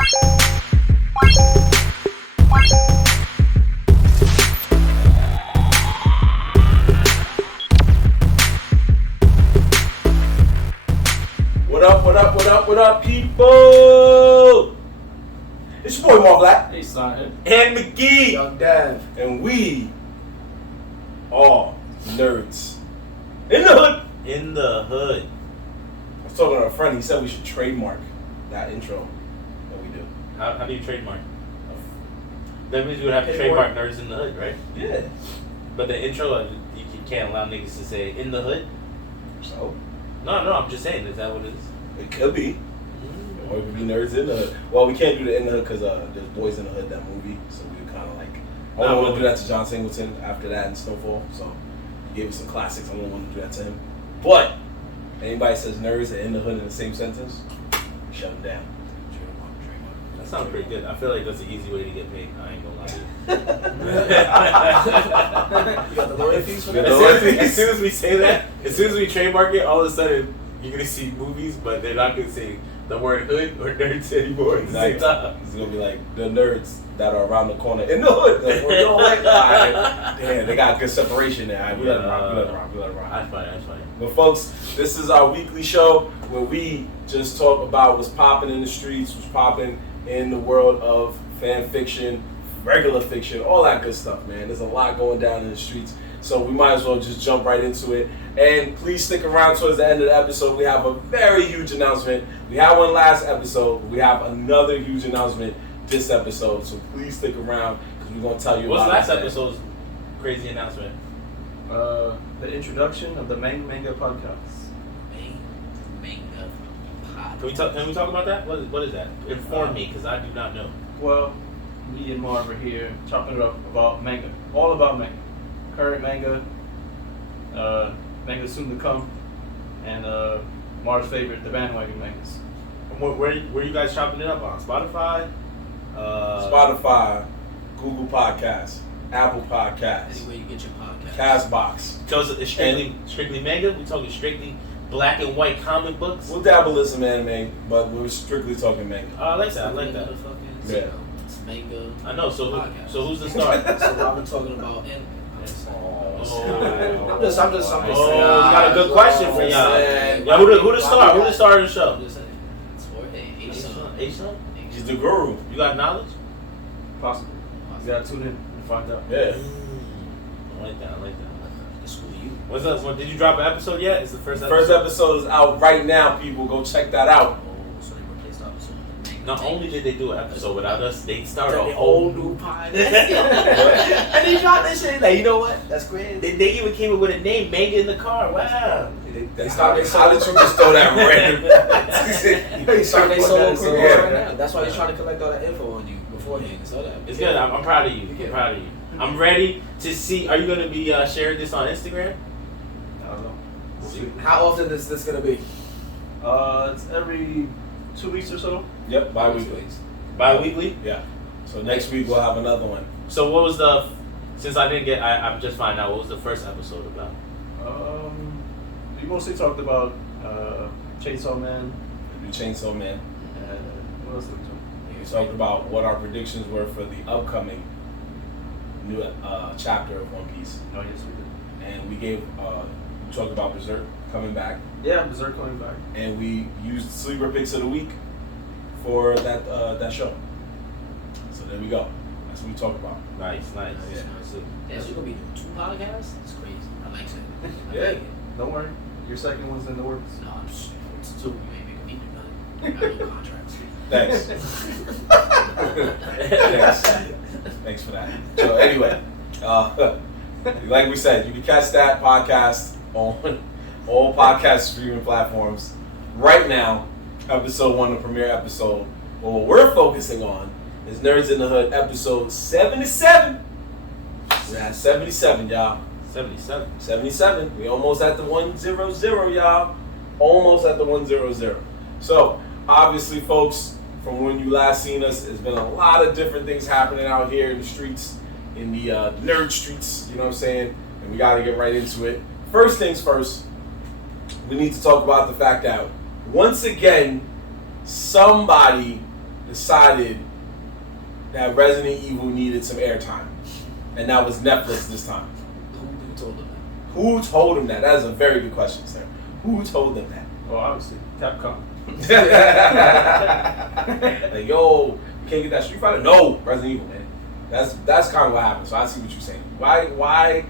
What up, people? It's your boy Marv Black. Hey, son. And McGee. Young Dev. And we are Nerdz. In the hood. In the hood. I was talking to a friend. He said we should trademark that intro that we do. How do you trademark? That means we would have to trademark Nerdz in the Hood, right? Yeah. But the intro, you can't allow niggas to say in the hood. So? No, I'm just saying. Is that what it is? It could be. Or it could be Nerdz in the Hood. Well, we can't do the in the hood because there's Boys in the Hood, that movie. So we were kind of like, I don't want to do that to John Singleton after that in Snowfall. So he gave us some classics. I don't want to do that to him. But anybody says Nerdz and in the Hood in the same sentence, shut them down. That sounds pretty good. I feel like that's an easy way to get paid. I ain't gonna lie to you. You got the lawyer fees for that? As soon as we say that, as soon as we trademark it, all of a sudden you're gonna see movies, but they're not gonna say the word hood or nerds anymore at the same time. It's gonna be like the nerds that are around the corner in the hood. Like, we're going like, damn, they got good separation there. Right, we let them rock. That's funny. But folks, this is our weekly show where we just talk about what's popping in the streets, what's popping in the world of fan fiction, regular fiction, all that good stuff, man. There's a lot going down in the streets, so we might as well just jump right into it. And please stick around towards the end of the episode. We have a very huge announcement. We had one last episode. We have another huge announcement this episode, so please stick around because we're going to tell you What's about last episode's crazy announcement? The introduction of the Manga podcast. Manga podcast. Can we talk about that? What is that? Inform me, because I do not know. Well, me and Marv are here chopping it up about manga. All about manga. Current manga, manga soon to come, and Marv's favorite, the bandwagon mangas. Where you guys chopping it up on? Spotify? Spotify, Google Podcasts, Apple Podcasts, Anywhere you get your podcast. Castbox. So it's strictly manga? We talking strictly black and white comic books? We'll dabble in some anime, but we're strictly talking manga. I like that. Yeah. It's manga. I know. So podcast. who's the star? So I've been talking about anime. Oh, I'm just saying. you got a good question for y'all. Yeah, who the star? Who the star of the show? I'm just saying. It's for H-Son. H-Son? He's the guru. You got knowledge? Possibly. You gotta tune in and find out. Yeah. I like that. It's for you. What's up? Did you drop an episode yet? It's the first episode. First episode is out right now, people. Go check that out. Oh, so they replaced the episode with the manga. Not only did they do an episode without us, they started The a whole new podcast. And they dropped this shit. Like, you know what? That's great. They even came up with a name, Manga in the Car. Wow. They started. How did you just throw that random? They started their solo career Yeah. right now. That's why they're trying to collect all that info on you beforehand. So that It's good. I'm proud of you. I'm ready to see. Are you going to be sharing this on Instagram? I don't know. How often is this gonna be? It's every 2 weeks or so. Yep, bi-weekly. Bi-weekly? Yeah. So next week we'll have another one. So what was since I didn't get, I'm just finding out, what was the first episode about? We mostly talked about Chainsaw Man. We Chainsaw Man. And what else did we talk? We talked about what our predictions were for the upcoming new chapter of One Piece. Oh, yes, we did. And we gave, we talked about Berserk coming back. Yeah, Berserk coming back. And we used sleeper picks of the week for that show. So there we go. That's what we talked about. Nice. Yeah. That's gonna be 2 podcasts? It's crazy. I like it. I Yeah. like it. Don't worry, your second one's in the works. No, I'm just, it's 2. You ain't making me do nothing. I got no contracts. Thanks for that. So anyway, like we said, you can catch that podcast on all podcast streaming platforms right now. Episode 1, the premiere episode. But what we're focusing on is Nerdz in the Hood, episode 77. We're at 77, y'all. 77. 77. We almost at the 100, y'all. Almost at the 100. So, obviously, folks, from when you last seen us, there's been a lot of different things happening out here in the streets, in the nerd streets, you know what I'm saying? And we got to get right into it. First things first, we need to talk about the fact that, once again, somebody decided that Resident Evil needed some airtime, and that was Netflix this time? Who told them that? Who told him that? That is a very good question, sir. Who told them that? Well, obviously, Capcom. Like, yo, you can't get that Street Fighter? No, Resident Evil, man. That's kind of what happened. So I see what you're saying. Why?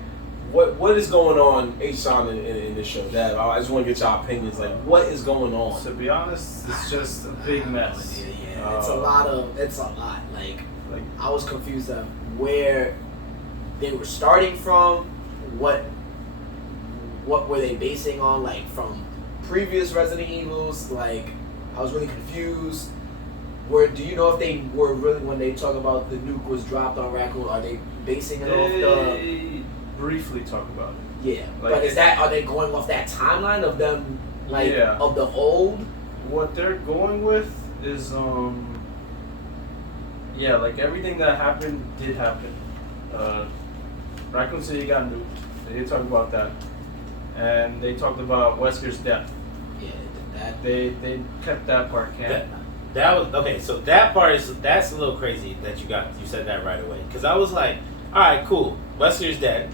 What is going on, H-Son, in this show? Dad, I just want to get y'all opinions. Like, what is going on? To be honest, it's just a big mess. Yeah, it's a lot. Like I was confused of where they were starting from. What were they basing on? Like from previous Resident Evils? Like I was really confused. Do you know if they were really, when they talk about the nuke was dropped on Raccoon, are they basing it off the? They briefly talk about it. Yeah, Like, but are they going off that timeline of them, like Yeah. of the old? What they're going with is yeah, like everything that happened did happen. Raccoon City got nuked. They did talk about that, and they talked about Wesker's death. Yeah, that. They kept that part canon. That was okay. So that part that's a little crazy that you said that right away, because I was like, all right, cool, Wesker's dead,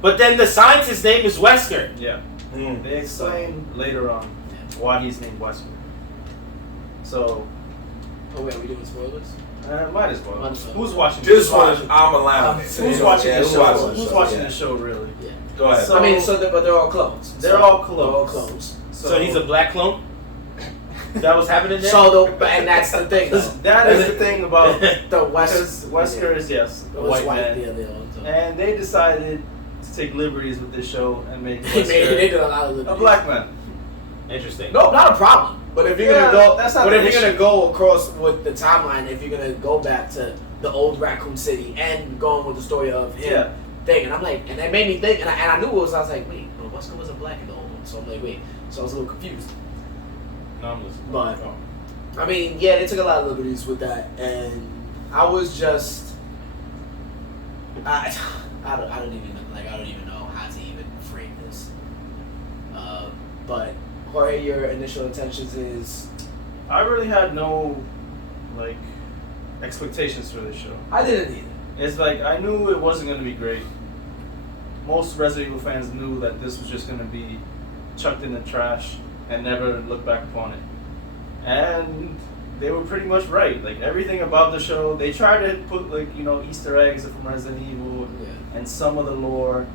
but then the scientist's name is Wesker. Yeah. They explain later on why he's named Wesker. So. Oh wait, are we doing spoilers? Might as well. Who's watching This one, I'm allowed. Who's watching the show? Who's watching the show, really? Yeah. Go ahead. So- But they're all clones. They're all clones. They're all clones. So he's a black clone. Is that what's happening there? And that's the thing. though. That is the thing about The West. because Wesker is a was white man, Yeah, they all. and they decided to take liberties with this show and make They Wesker did a lot of a liberties. black man. Interesting. No, not a problem. But if you're Yeah, gonna go, that's not but the if you're issue. gonna go across with the timeline, if you're gonna go back to the old Raccoon City and going with the story of him Yeah. thing, and I'm like, and that made me think, and I knew it was. I was like, wait, but Wesker wasn't black in the old one, so I'm like, wait, so I was a little confused. No, I'm listening. But I mean, yeah, they took a lot of liberties with that, and I was just, I don't even know how to even frame this. But Jorge, your initial intentions is. I really had no like expectations for this show. I didn't either. It's like I knew it wasn't going to be great. Most Resident Evil fans knew that this was just going to be chucked in the trash and never look back upon it. And they were pretty much right. Like everything about the show, they tried to put Easter eggs from Resident Evil and some of the lore,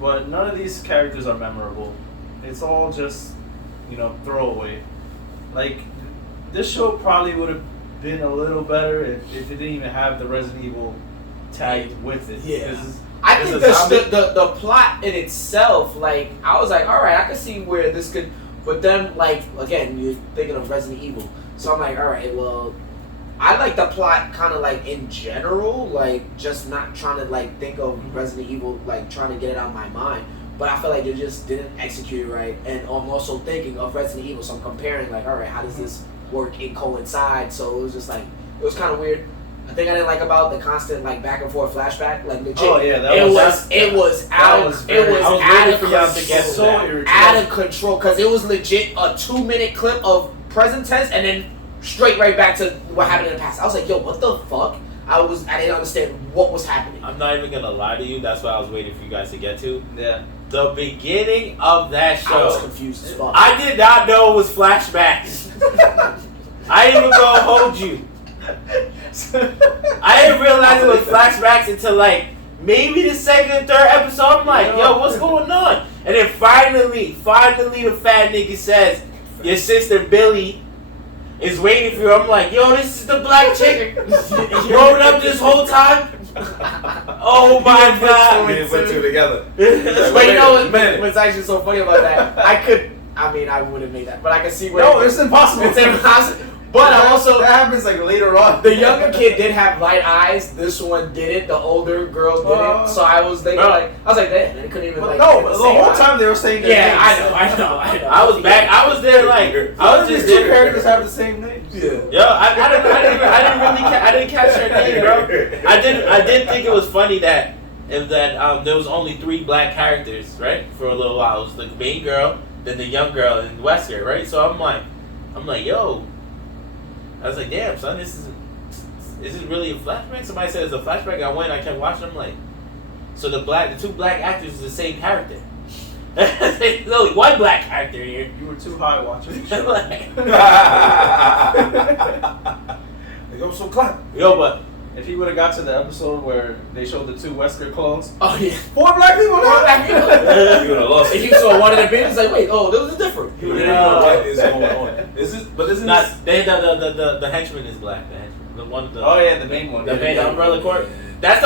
but none of these characters are memorable. It's all just throwaway. Like this show probably would have been a little better if it didn't even have the Resident Evil tagged with it. Yeah. 'Cause I Is think it zombie? the plot in itself, like, I was like, all right, I can see where this could, but then, like, again, you're thinking of Resident Evil, so I'm like, all right, well, I like the plot kind of, like, in general, like, just not trying to, like, think of Resident Evil, like, trying to get it out of my mind, but I feel like they just didn't execute it right, and I'm also thinking of Resident Evil, so I'm comparing, like, all right, how does this work and coincide, so it was just, like, it was kind of weird. I think I didn't like about the constant like back and forth flashback, like legit. Oh, yeah, it was out of control because it was legit a 2-minute clip of present tense and then straight right back to what happened in the past. I was like, yo, what the fuck? I didn't understand what was happening. I'm not even gonna lie to you. That's what I was waiting for you guys to get to. Yeah. The beginning of that show. I was confused as fuck. I did not know it was flashbacks. I ain't even gonna hold you. I didn't realize it was flashbacks until like maybe the second and third episode. I'm like, yo, what's going on? And then finally the fat nigga says, your sister Billy is waiting for you. I'm like, yo, this is the black chick growing up this whole time. Oh my god. We didn't put two together. But you know what's actually so funny about that? I wouldn't make that, but I can see where. No, it's impossible. It's impossible. But I also that happens like later on. The younger kid did have light eyes. This one didn't. The older girl didn't. So I was thinking damn, they couldn't even But like. no, the whole time they were saying their Yeah, names. I know. I was back. I was there like I was just these two there. characters have the same names. Yeah. Yo, I didn't catch her name, bro. I did think it was funny that there was only 3 black characters, right? For a little while, it was the main girl, then the young girl, and Wesker, right? So I'm like, yo. I was like, damn, son, is this really a flashback? Somebody said it's a flashback. I went, I kept watching. I'm like, so the two black actors is the same character. There's only one black actor here. You were too high watching the show. Like, I'm so clap. Yo, but If he would have got to the episode where they showed the two Wesker clones, Oh yeah. 4 black people. Four black people. You would have lost And it. you saw one of the babies like, wait, oh, those are different. You would have know what is going on. But isn't not this? the henchman is black. The henchman, the one. Oh yeah, the main one. The main Umbrella Corp. That's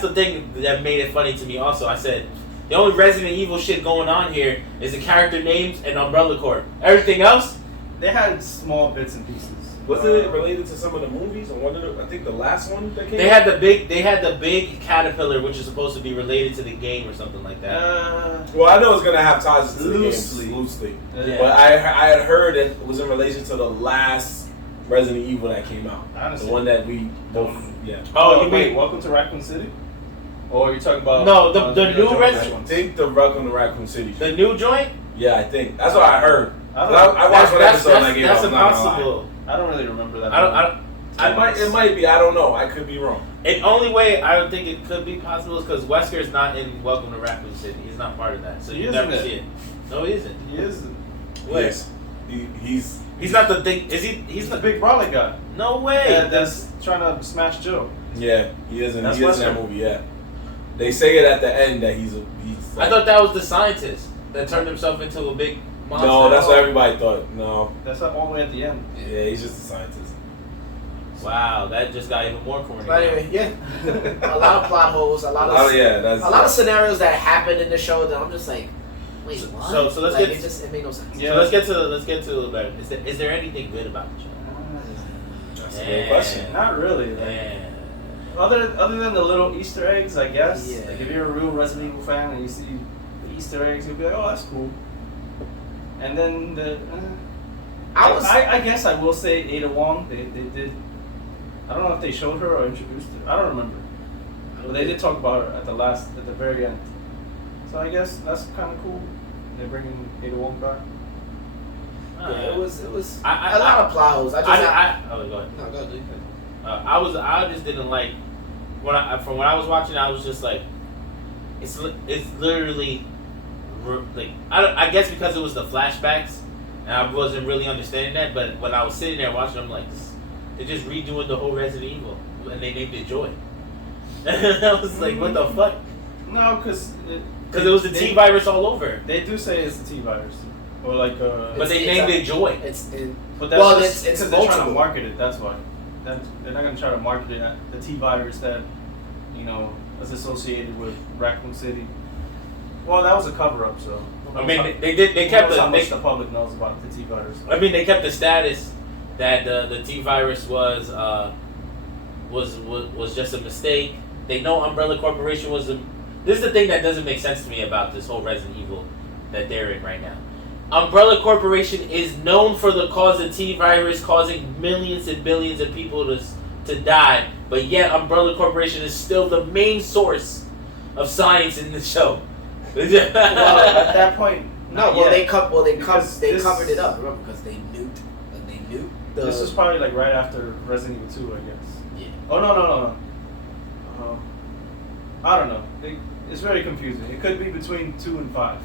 the thing that made it funny to me. Also, I said the only Resident Evil shit going on here is the character names and Umbrella Corp. Everything else, They had small bits and pieces. Wasn't it related to some of the movies? Or one of the, I think the last one that came. they had the big caterpillar, which is supposed to be related to the game or something like that. Well, I know it's gonna have ties to Loosely. the game, loosely. Yeah. But I had heard that it was in relation to the last Resident Evil that came out. Honestly. The one that we both, yeah. Oh, you wait, mean Welcome to Raccoon City? Or you're talking about No, the new Resident- I think the Welcome to Raccoon City. the new joint? Yeah, I think that's what I heard. I I, don't, watched one episode and I gave that's up. I'm not gonna lie. impossible. I don't really remember that. It might be. I don't know. I could be wrong. The only way I would think it could be possible is because Wesker is not in Welcome to Raccoon City. He's not part of that, so He you isn't never it? see it. No, he isn't. He is. Wait. Yes. He's He's not the thing. Is he? He's He's the the big brolic guy. No way. That's trying to smash Joe. Yeah, he is in That's that Wesker. movie. Yeah, they say it at the end that he's. I thought that was the scientist that turned himself into a big monster. No, that's what everybody thought. No, That's all the way at the end. yeah, he's just a scientist. Wow, that just got even more corny. But anyway, yeah. A lot of plot holes, a lot of scenarios that happened in the show that I'm just like, wait, what? So let's like, get- it made no sense. Yeah. So let's get to a little better. Is there anything good about the show? That's a great question. Not really. Like, Yeah. other than the little Easter eggs, I guess. Yeah. Like if you're a real Resident Evil fan and you see the Easter eggs, you'll be like, oh, that's cool. And then I guess I will say Ada Wong. They did. I don't know if they showed her or introduced her. I don't remember. But they did talk about her at the very end. So I guess that's kind of cool. They're bringing Ada Wong back. Yeah, it was a I- lot of plot holes. oh, go ahead. No, go ahead, dude. I just didn't like from when I was watching. I was just like, it's literally like I guess because it was the flashbacks, and I wasn't really understanding that. But when I was sitting there watching, I'm like, they're just redoing the whole Resident Evil, and they named it Joy. And I was like, what the fuck? No, because Because it was the T virus all over. They do say it's the T virus, or like. But they named it Joy. But that's Well, just it's because they're trying to multiple. market it. That's why. They're not gonna try to market it the T virus that, is associated with Raccoon City. Well, that was a cover up, so. I mean, they kept how much the the public knows about the T virus. I mean, they kept the status that the T virus was just a mistake. They know Umbrella Corporation was a. This is the thing that doesn't make sense to me about this whole Resident Evil that they're in right now. Umbrella Corporation is known for the cause of T virus, causing millions and billions of people to die, but yet Umbrella Corporation is still the main source of science in the show. Well, at that point, No, not well, yet. they Because this- covered it up. Remember, because they nuked the. This is probably like right after Resident Evil 2, I guess. Yeah. Oh no. I don't know. It's very confusing. It could be between 2 and 5.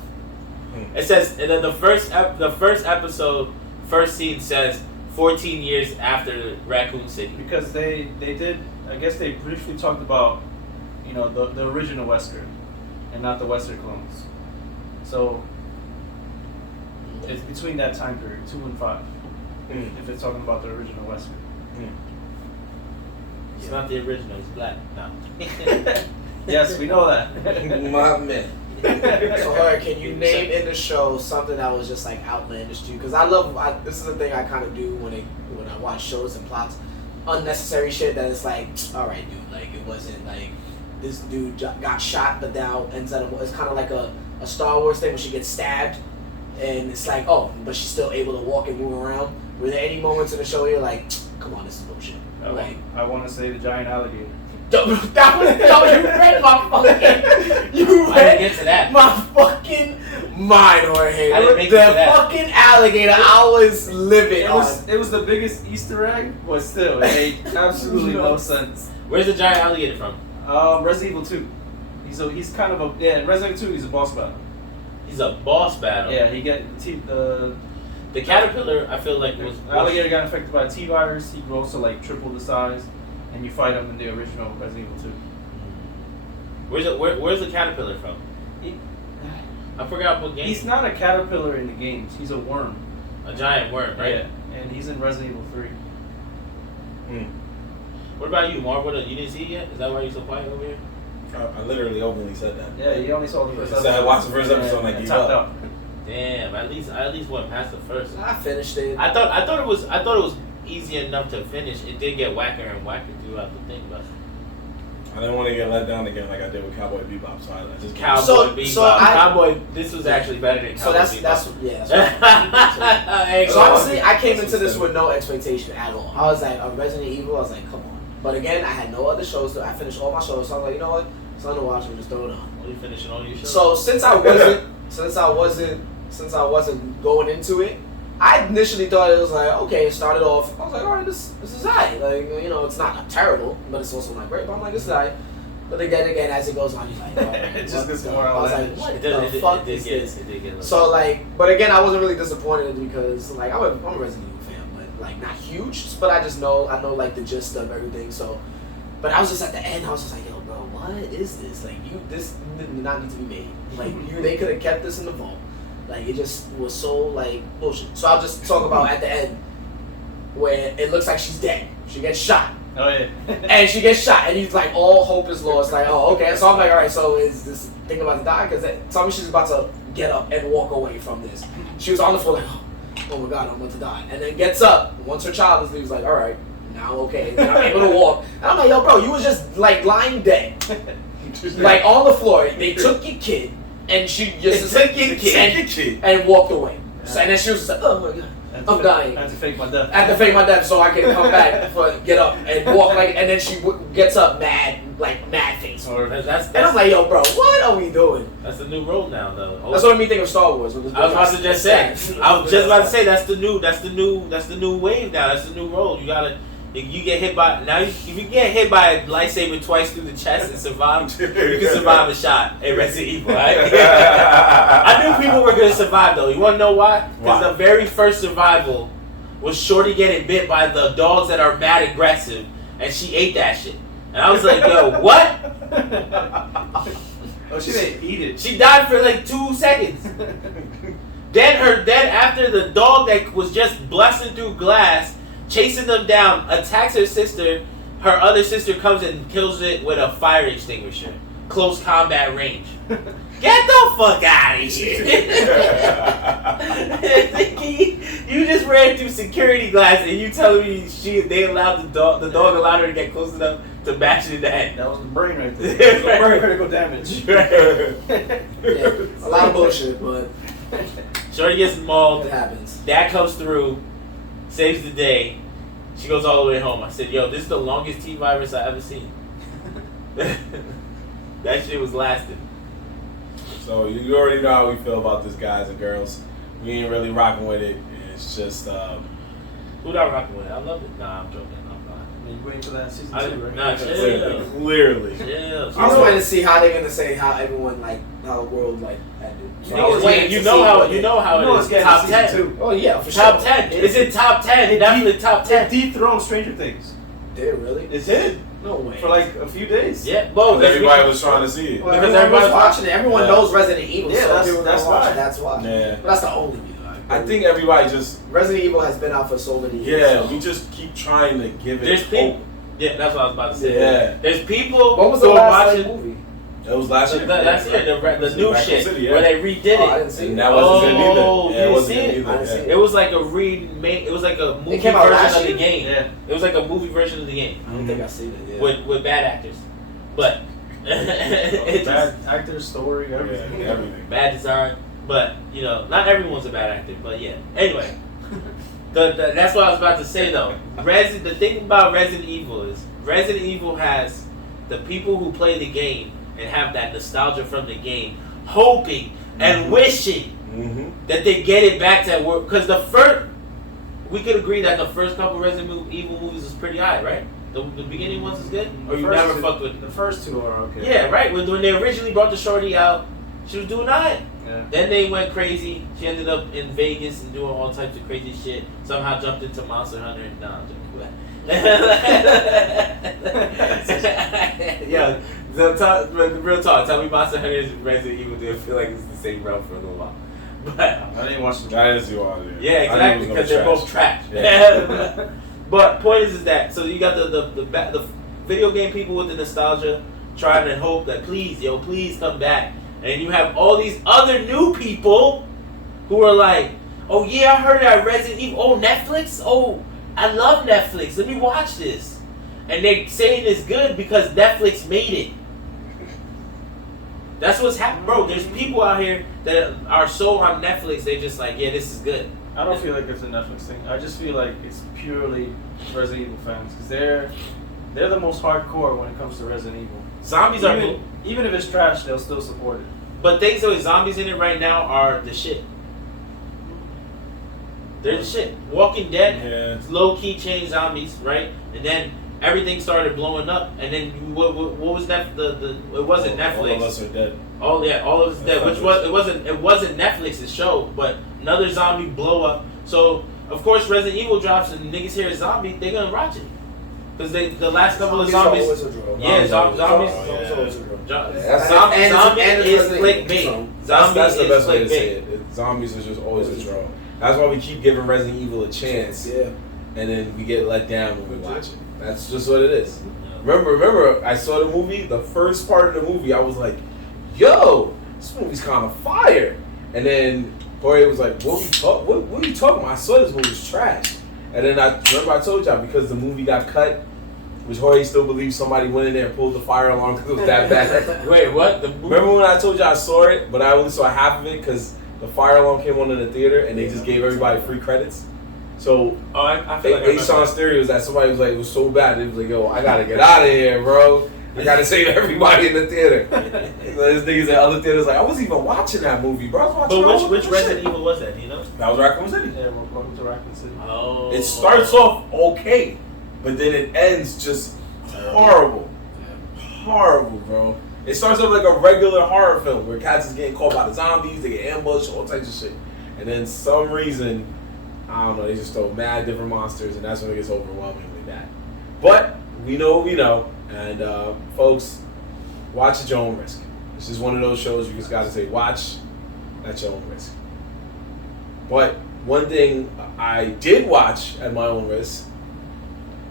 It says and then the first episode, first scene says 14 years after Raccoon City. Because they did, I guess they briefly talked about, the original Wesker, and not the Wesker clones. So it's between that time period, 2 and 5. If it's talking about the original Wesker. It's not the original. It's black. No. Yes, we know that. My man. So, her, can you name in the show something that was just like outlandish to you? Because this is the thing I kind of do when I watch shows and plots, unnecessary shit that it's like, all right, dude, like it wasn't like this dude got shot, but now ends up it's kind of like a Star Wars thing where she gets stabbed, and it's like, oh, but she's still able to walk and move around. Were there any moments in the show where you're like, come on, this is bullshit? Like, I want to say the giant alligator. that was you read my fucking I didn't get to that. mind, Jorge. I didn't make The it to that. fucking alligator, I was livid It on. was the biggest Easter egg, but still, it made absolutely no sense. Where's the giant alligator from? Resident Evil 2. He's kind of a in Resident Evil 2. He's a boss battle. He's a boss battle. Yeah, he get the The caterpillar, I feel like was alligator got infected by a T virus. He grows to like triple the size, and you fight him in the original Resident Evil 2. Where's the caterpillar from? I forgot what game. He's not a caterpillar in the games. He's a worm. A giant worm, right? Yeah, and he's in Resident Evil 3. What about you, Marv? You didn't see it yet? Is that why you're so quiet over here? I literally openly said that. Yeah, you only saw the first So episode. I watched the first episode and I gave tapped up. out. Damn, I at least went past the first. I finished it. I thought it was easy enough to finish. It did get whacker and whacker throughout the thing, but I didn't want to get let down again like I did with Cowboy Bebop, so I just Cowboy Bebop. Cowboy, this was actually better than So Cowboy that's Bebop. right. Hey, So honestly, I came That's into this what's with no expectation at all. I was like, Resident Evil, I was like, come on. But again, I had no other shows. I finished all my shows, so I was like, you know what? It's on to watch and just throw it on. Are you finishing all your shows? So since I wasn't going into it, I initially thought it was like, okay, it started off. I was like, all right, this is alright. Like, you know, it's not terrible, but it's also not great. But I'm like, this is alright. But again, as it goes on, you're like, oh, It just gets more I was like, outlandish. what It the fuck is this? It did get a little- So like, but again, I wasn't really disappointed because like I'm a Resident Evil fan, but like not huge. But I know like the gist of everything. So, but I was just at the end. I was just like, yo, bro, what is this? Like, this did not need to be made. Like, they could have kept this in the vault. Like, it just was so like bullshit. So I'll just talk about at the end where it looks like she's dead. She gets shot. Oh yeah. And she gets shot, and he's like, all hope is lost. Like, oh, okay. So I'm like, all right. So is this thing about to die? Because tell me she's about to get up and walk away from this. She was on the floor like, oh my god, I'm about to die. And then gets up. Once her child is, leaves, like, all right, now okay. Then I'm able to walk. And I'm like, yo, bro, you was just like lying dead, like on the floor. They took your kid, and she just took your kid and walked away. So, and then she was just like, oh my god. I'm dying. I had to fake my death. I had to fake my death so I can come back, get up and walk like, and then she gets up mad face. Or And I'm like, yo, bro, what are we doing? That's the new role now, though. That's what I mean. Think of Star Wars. I was about to just say. That's the new wave now. That's the new role. You gotta. If you get hit by if you get hit by a lightsaber twice through the chest and survive, you can survive a shot in Resident Evil. Right? I knew people were gonna survive though. You wanna know why? Because the very first survival was Shorty getting bit by the dogs that are mad aggressive, and she ate that shit. And I was like, yo, what? oh, she didn't eat it. She died for like 2 seconds. Then after the dog that was just blasting through glass, chasing them down, attacks her sister. Her other sister comes and kills it with a fire extinguisher. Close combat range. Get the fuck out of here! You just ran through security glass and you telling me they allowed the dog allowed her to get close enough to bash it in the head. That was the brain right there. Brain critical damage. Yeah, a lot of bullshit, but Shorty gets mauled. it happens. Dad comes through, saves the day. She goes all the way home. I said, yo, this is the longest T-virus I ever seen. That shit was lasting. So you already know how we feel about this, guys and girls. We ain't really rocking with it. It's just Who not rocking with it? I love it. Nah, I'm joking. I'm not. I mean, you waiting for that season 2, right? Nah, chill. clearly. Chill. I was waiting to see how they're gonna say how everyone how the world ended. So I was waiting You to know see how what you know how You know it it's is. getting Top to season 10. 2. Oh yeah, for Top sure. 10. It's in top 10. Definitely top 10. It dethroned Stranger Things. Did it really? It did. No way. For like a few days. Yeah, well, Because everybody was trying to see it. Well, because everyone was everybody's watching it. Everyone Yeah. knows Resident Evil. Yeah, so that's- people that's gonna watch why. it. That's why. Yeah. But that's the only reason. I think everybody just Resident Evil has been out for so many years. yeah, so. we just keep trying to give it There's hope. people. Yeah, that's what I was about to say. Yeah. There's people What was who the are last watching. movie? It was last year. That's it. The new Raccoon shit City, yeah. where they redid Oh, I it. didn't see And it. that wasn't good either. Oh, Yeah, you it wasn't didn't good see it? either. I didn't see yeah. it. It was like a remake. It was like a movie came out version last of the year? game. Yeah. It was like a movie version of the game I don't think I seen it. Yeah. with bad actors, but it's Bad just actor, story, everything. Yeah, everything. bad design. But you know, not everyone's a bad actor. But yeah. Anyway, that's what I was about to say though. The thing about Resident Evil is Resident Evil has the people who play the game and have that nostalgia from the game, hoping and wishing that they get it back to work. Because we could agree that the first couple Resident Evil movies was pretty high, right? The beginning ones is good? Or you never fucked with the first two are okay. Yeah, right. When they originally brought the shorty out, she was doing alright. Yeah. Then they went crazy. She ended up in Vegas and doing all types of crazy shit. Somehow jumped into Monster Hunter. Nah, I'm joking. Yeah, the real talk. Tell me Monster Hunter and Resident Evil didn't feel like it's the same realm for a little while. But I didn't watch the Giants you all there. Yeah, exactly, because they're both trash. Yeah. But point is that so you got the video game people with the nostalgia trying to hope that please come back, and you have all these other new people who are like, oh yeah, I heard that Resident Evil. Oh, Netflix. Oh, I love Netflix. Let me watch this, and they're saying it's good because Netflix made it. That's what's happening, bro. There's people out here that are so on Netflix, they just like, yeah, this is good. I don't feel like it's a Netflix thing. I just feel like it's purely Resident Evil fans because they're the most hardcore when it comes to Resident Evil. Zombies even if it's trash, they'll still support it. But things with zombies in it right now are the shit. They're the shit. Walking Dead, low key changed zombies, right? And then everything started blowing up, and then what was that? It wasn't Netflix. All of us are dead. All of us dead. Which it wasn't Netflix's show, but another zombie blow up. So of course Resident Evil drops and niggas hear a zombie, they gonna watch it because the last couple of zombies. Yeah, zombies. Zombie is clickbait. That's the best way to say it. Zombies is just always a draw. That's why we keep giving Resident Evil a chance. Yeah. And then we get let down when we watch it. That's just what it is. Remember, I saw the movie, the first part of the movie, I was like, yo, this movie's kind of fire. And then Jorge was like, what are you talking about? I saw this movie's trash. And then I told y'all, because the movie got cut, which Jorge still believes somebody went in there and pulled the fire alarm because it was that bad. Wait, what? Remember when I told you I saw it, but I only saw half of it because the fire alarm came on in the theater and they just gave everybody free credits? So I feel like saw stereos that somebody was like, it was so bad. It was like, yo, I gotta get out of here, bro. I gotta save everybody in the theater. This niggas in other theaters like, I wasn't even watching that movie, bro. I was watching. But which Resident Evil was that? Do you know? That was Raccoon City. Yeah, welcome to Raccoon City. Oh. It starts off okay, but then it ends just horrible. Horrible, bro. It starts off like a regular horror film where cats is getting caught by the zombies, they get ambushed, all types of shit. And then some reason, I don't know, they just throw mad different monsters, and that's when it gets overwhelmingly bad. But we know what we know, and folks, watch at your own risk. This is one of those shows you just gotta say, watch at your own risk. But one thing I did watch at my own risk,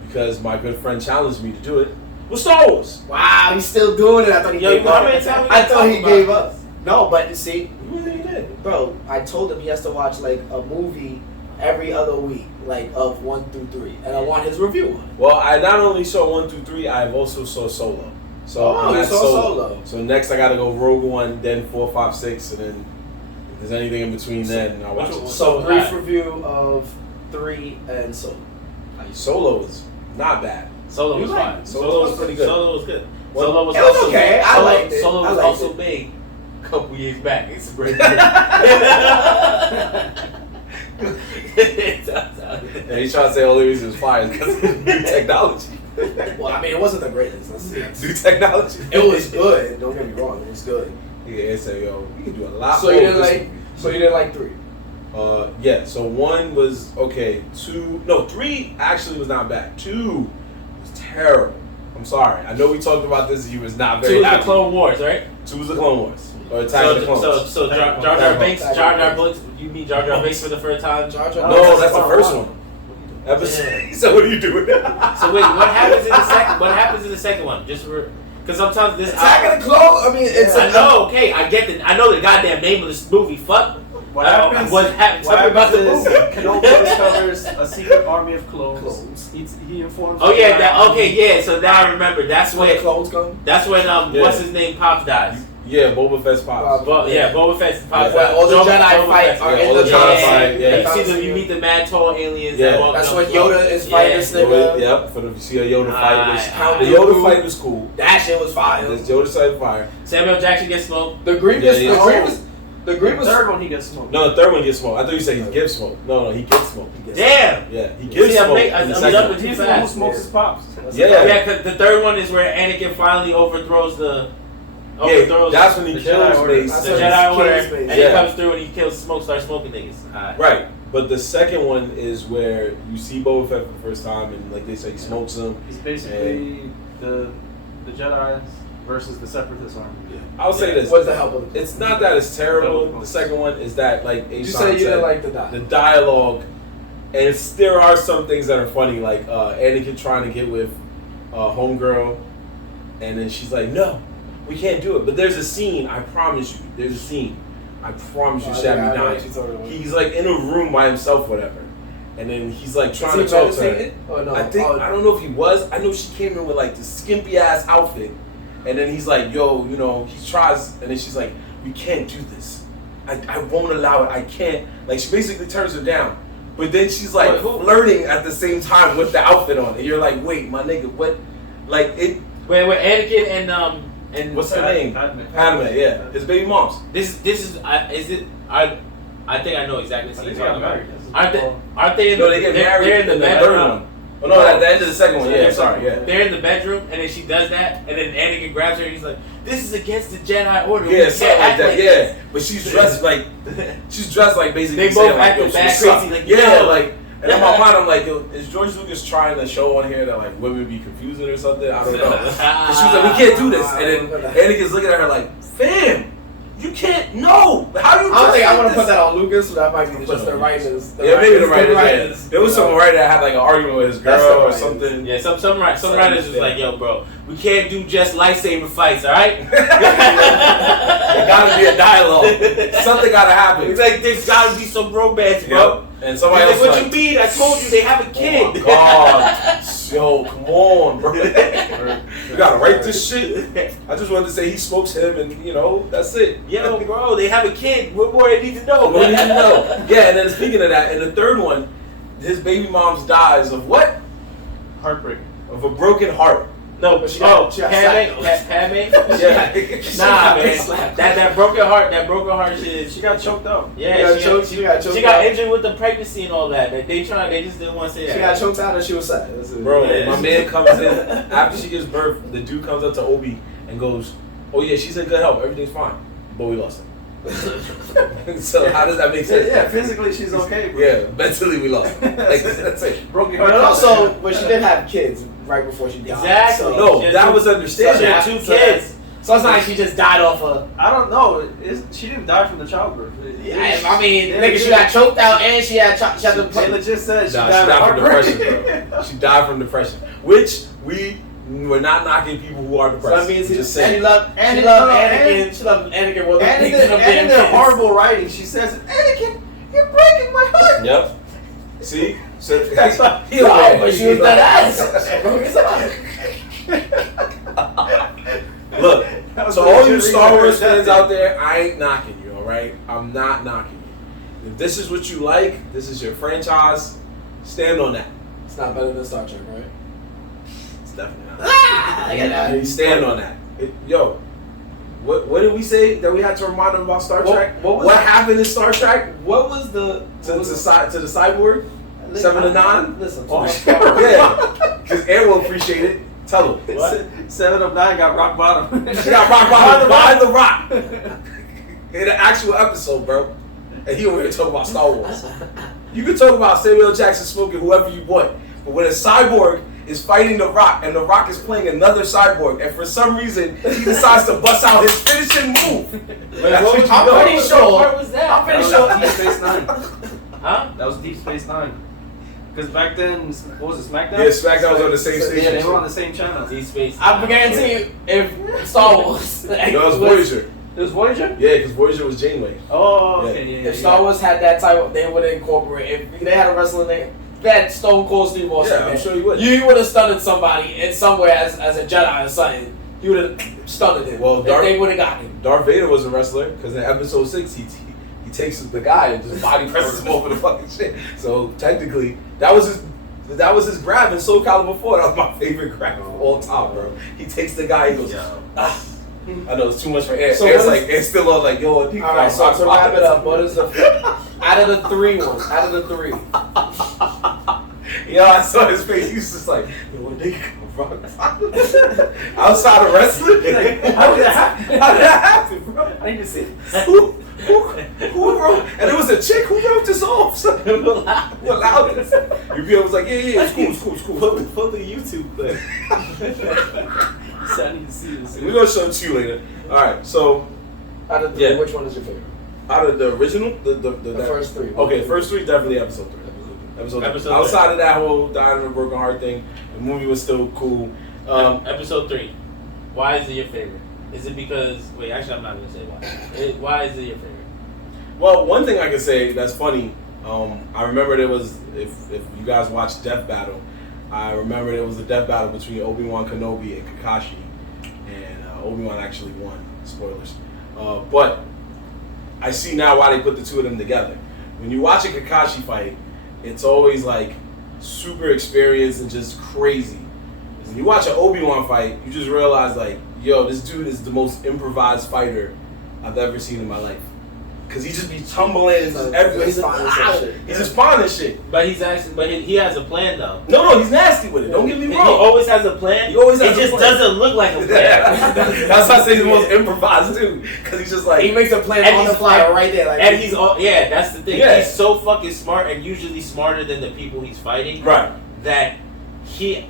because my good friend challenged me to do it, was Star Wars. Wow, he's still doing it. I thought he gave up. I thought he gave up. No, but see, You really did. bro, I told him he has to watch like a movie every other week, like of 1 through 3, and I want his review on it. Well, I not only saw 1 through 3, I've also saw Solo. So I'm you at saw Solo. So next I gotta go Rogue One, then 4, 5, 6, and then if there's anything in between then I'll watch it. So brief review of 3 and Solo. Solo is not bad. Solo was fine. Solo was pretty good. Solo was good. Well, Solo was it was also okay. I liked it. Solo I was liked also it. made a couple years back. It's a great movie. And he's trying to say all the reason it's fire because of new technology. Well, I mean, it wasn't the greatest. New technology. It was good. Don't get me wrong. It was good. Yeah, so yo, we can do a lot So more. you didn't with this like? movie. So you didn't like 3? Yeah, so 1 was okay, 3 actually was not bad. 2 was terrible. I'm sorry. I know we talked about this and you was not very 2 was happy. the Clone Wars, right? 2 was the Clone Wars. Or Attack of the Clones. So Jar Jar Binks, you meet Jar Jar Binks for the first time? No, that's the first one. Episode. So what are you doing? So wait, what happens in the second? What happens in the second one? Just for because sometimes this Attack of the Clones. I mean, it's. I know. Okay, I get the. I know the goddamn name of this movie. Fuck. What happens? What happens? Tell me about the is movie. Kenobi discovers a secret army of clones. He informs. Oh yeah, yeah. So now I remember. That's when when the clones come. That's when what's his name? Pops dies. Yeah, Boba Fett's pops. Boba Fett's pops. Where all the Jedi fight are in the Jedi fight. Yeah, you meet the mad tall aliens. Yeah, that's when Yoda is fighting this nigga. Yep, for you see a Yoda fight. The Yoda fight was cool. That shit was fire. Yoda fight fire. Samuel Jackson gets smoked. The Grievous. The green was third one he gets smoked. No, the third one gets smoked. I thought you said he gives smoke. No, he gets smoke. Damn. Yeah, he gives See, smoke. I'm in the jumping second one. too He's the one who fast. smokes his pops. Yeah. Because the third one is where Anakin finally overthrows the. Yeah, that's when he the kills Jedi Order. Mace. The Jedi Order, Kills Mace. and Yeah. he comes through and he kills starts smoking niggas. Alright. Right, but the second one is where you see Boba Fett for the first time, and like they say, he smokes them. He's basically the Jedi versus the Separatist army. I'll say this: What's the help of the? it's not that it's terrible. The second one is that, like You Aishan said you didn't said, like the dialogue, and there are some things that are funny, like Anakin trying to get with homegirl, and then she's like, "No, we can't do it." But there's a scene. I promise you, there's a scene. I promise you, Shabby dying. He's like in a room by himself, whatever, and then he's like trying to talk to her. Oh, no. I think I don't know if he was. I know she came in with like this skimpy ass outfit, and then he's like, "Yo, you know," he tries, and then she's like, "We can't do this. I won't allow it. I can't." Like she basically turns her down, but then she's like flirting at the same time with the outfit on, and you're like, "Wait, my nigga, what?" Like it. Wait, Anakin and What's her name? Padme. Yeah, his baby mom's. This is it? I think I know exactly I what think you're they talking got about. married. Aren't they in No, the, they get they're, married. they're in the third bedroom. one. Oh no, at the end of the second one. Yeah, sorry. Yeah. They're in the bedroom, and then she does that, and then Anakin grabs her, and he's like, "This is against the Jedi Order." Yeah, We something can't like act that. this." Yeah, but she's dressed like basically. They both saying, like, acting yo, bad she suck. crazy, like, yeah, yo. like. And in my mind, I'm like, yo, is George Lucas trying to show on here that like women be confusing or something? I don't know. And she was like, we can't do this. And then Anakin's looking at her like, fam, you can't. No, how you? I don't think I want to to put that on Lucas, so that might be just the writers. Yeah, maybe the writers. There was some writer that had like an argument with his girl or something. Yeah, some writers was like, "Yo, bro, we can't do just lightsaber fights, all right? There gotta be a dialogue. Something gotta happen. It's like there's gotta be some romance, bro." Yep. And somebody Like, else what like, you mean? I told you they have a kid. Oh my God. Yo, come on, bro. You gotta write this shit. I just wanted to say he smokes him, and you know that's it. Yo, bro, they have a kid. What more do you need to know? What do you need to know? Yeah, and then speaking of that, in the third one, his baby mom's dies of what? Heartbreak. Of a broken heart. No, But she got Padme. Yeah. Nah, man. That broken heart shit. She got choked out. Yeah, She got choked she got out. injured with the pregnancy and all that. They just didn't want to say that. She got choked out and she was sad. That's it. Bro, Yeah. my man comes in after she gives birth. The dude comes up to Obi and goes, "Oh yeah, she's in good health. Everything's fine, but we lost her." So how does that make sense? Yeah, physically she's okay. Bro. Yeah, mentally we lost her. Like that's it. Broken But heart. also, but she did have kids right before she died. Exactly. So, No, Yeah, that two- was She understandable. had two kids. so it's not like she just died off of. I don't know. She didn't die from the childbirth. Yeah, I mean, They nigga, she legit- got choked out and she had she had They to legit said she Nah, she died of died from heartbreak. depression, bro. She died from depression, which we're not knocking people who are So depressed. that means We're he just and saying. he loved And Anakin. She loved Anakin more than And in than them damn the kids. horrible writing, she says, "Anakin, you're breaking my heart." Yep. See, so That's why- he No, but she was that ass. Look, That was so the all you reason Star I Wars heard that fans thing. out there, I ain't knocking you, all right? I'm not knocking you. If this is what you like, this is your franchise, stand on that. It's not better than Star Trek, right? It's definitely not. Yeah, Stand on that. Yo, what did we say that we had to remind them about Star Trek? what was What that? happened in Star Trek What was the to the cyborg? 7 to 9? Listen, Yeah, because Aaron will appreciate it. Tell him. What? 7 of 9 got rock bottom. She got rock bottom behind the rock in an actual episode, bro. And he over here talking about Star Wars. You can talk about Samuel L. Jackson smoking whoever you want, but when a cyborg is fighting the Rock and the Rock is playing another cyborg, and for some reason he decides to bust out his finishing move. That's what you I'm know. pretty sure. What was that? I'm pretty That sure. was Deep Space Nine. Huh? That was Deep Space Nine. Because back then, what was it, SmackDown? Yeah, SmackDown was on the same Yeah, station. they were on the same channel. Deep Space. I guarantee you, if Star Wars, No, it was Voyager. It was Voyager? Yeah, because Voyager was Janeway. Oh, Yeah. okay, yeah. if Star Wars had that type of, they would incorporate. If they had a wrestling name, they had Stone Cold Steve Austin. Yeah, I'm man. sure you would. You would have stunned somebody in somewhere as a Jedi or something. You would have stunned him. Well, if Darth- they would have got him. Darth Vader was a wrestler because in episode 6 he takes the guy and just body presses him over the fucking shit. So technically, that was his grab in Soul Calibur 4. That was my favorite grab of all time, bro. He takes the guy and goes, ah. I know it's too much for Ant. So Ant's what like, it's still on like, yo, I Alright, so to wrap it up, what is the out of the three ones? Out of the three, Yo, I saw his face. He was just like, yo, what nigga come from? Outside of wrestling? How did that happen? How did that happen, bro? I need to see it. Who wrote? And it was a chick who wrote this off. So who allowed this? UPL was like, yeah, it's cool. Pull the YouTube clip. So I need to see this. We're gonna show it to you later. All right, so out of the three, which one is your favorite? out of the original, The first three. Okay, first three definitely episode 3. Episode outside of that whole dying of a broken heart thing, the movie was still cool. Episode 3. Why is it your favorite? Is it because? Wait, actually, I'm not gonna say why. Why is it your favorite? Well, one thing I can say that's funny. I remember there was if you guys watched Death Battle, I remember there was a death battle between Obi-Wan Kenobi and Kakashi, and Obi-Wan actually won. Spoilers. But I see now why they put the two of them together. When you watch a Kakashi fight, it's always like super experienced and just crazy. When you watch an Obi-Wan fight, you just realize like, yo, this dude is the most improvised fighter I've ever seen in my life. Cause he just be tumbling and just everywhere. He's just finding shit. But he has a plan though. No, he's nasty with it. Don't get me wrong. He always has a plan. He always has it just doesn't look like a plan. That's why I say he's the most improvised dude. Cause he's just like he makes a plan on the fly right there. Like, and that's the thing. Yeah. He's so fucking smart and usually smarter than the people he's fighting. Right. That he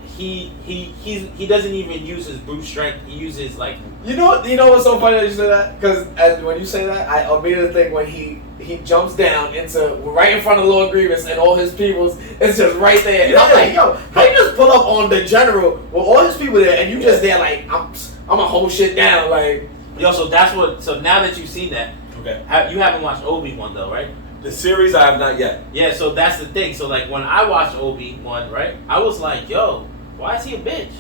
doesn't even use his brute strength. He uses like You know what's so funny that you say that? Because when you say that, I immediately think when he jumps down into right in front of Lord Grievous and all his peoples, it's just right there. And I'm like, yo, how you just pull up on the general with all his people there and you just there like I'm gonna hold shit down like. Yo, so now that you've seen that, okay, you haven't watched Obi-Wan though, right? The series I have not yet. Yeah, so that's the thing. So like when I watched Obi-Wan, right, I was like, yo, why is he a bitch?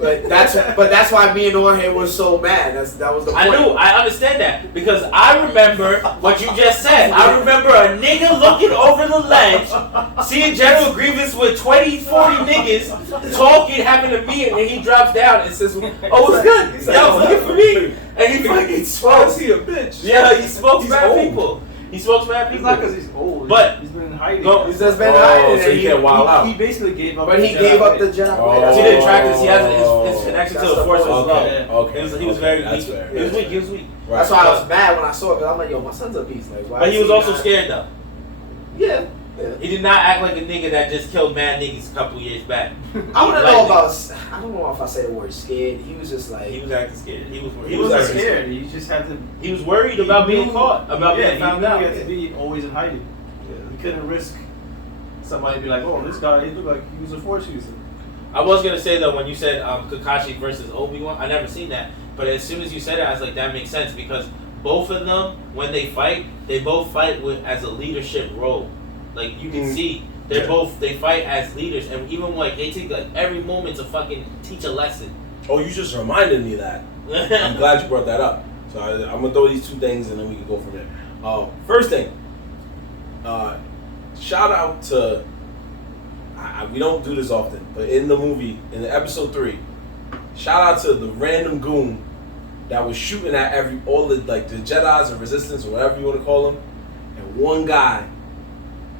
But that's why me and Orhan was so mad. That was the point. I understand that because I remember what you just said. I remember a nigga looking over the ledge, seeing General Grievous with 20, 40 niggas talking, having a meeting, and he drops down and says, "Oh, it's good. He's Yo, like, look for me." And he fucking smokes. He a bitch. Yeah, he smokes mad old. people. He smokes mad It's people. not because he's old. But he's been in hiding. He's just been hiding. So he can't wild out. He basically gave up. But the he Jedi gave up way. the Jedi Oh. way. That's He what didn't track his connection That's to the Force was point. low. Okay, okay. He was very That's weak. fair. He was weak. He was weak. Right. That's why I was mad when I saw it. Because I'm like, yo, my son's a beast. Like, why But is he was also not- scared though. Yeah. He did not act like a nigga that just killed mad niggas a couple years back. I want to know about. I don't know if I say the word scared. He was just like. He was acting scared. He He wasn't acting scared. He just had to. He was worried about being caught, about being he found knew out. He had to be always in hiding. He couldn't risk somebody be like, oh, this guy, he looked like he was a Force user. I was gonna say though, when you said Kakashi versus Obi-Wan, I never seen that. But as soon as you said it, I was like, that makes sense because both of them, when they both fight as a leadership role. Like you can see, they fight as leaders, and even like they take like every moment to fucking teach a lesson. Oh, you just reminded me of that. I'm glad you brought that up. So I'm gonna throw these two things and then we can go from there. First thing, shout out to. We don't do this often, but in the movie, in the episode 3, shout out to the random goon that was shooting at all the Jedis or Resistance or whatever you want to call them, and one guy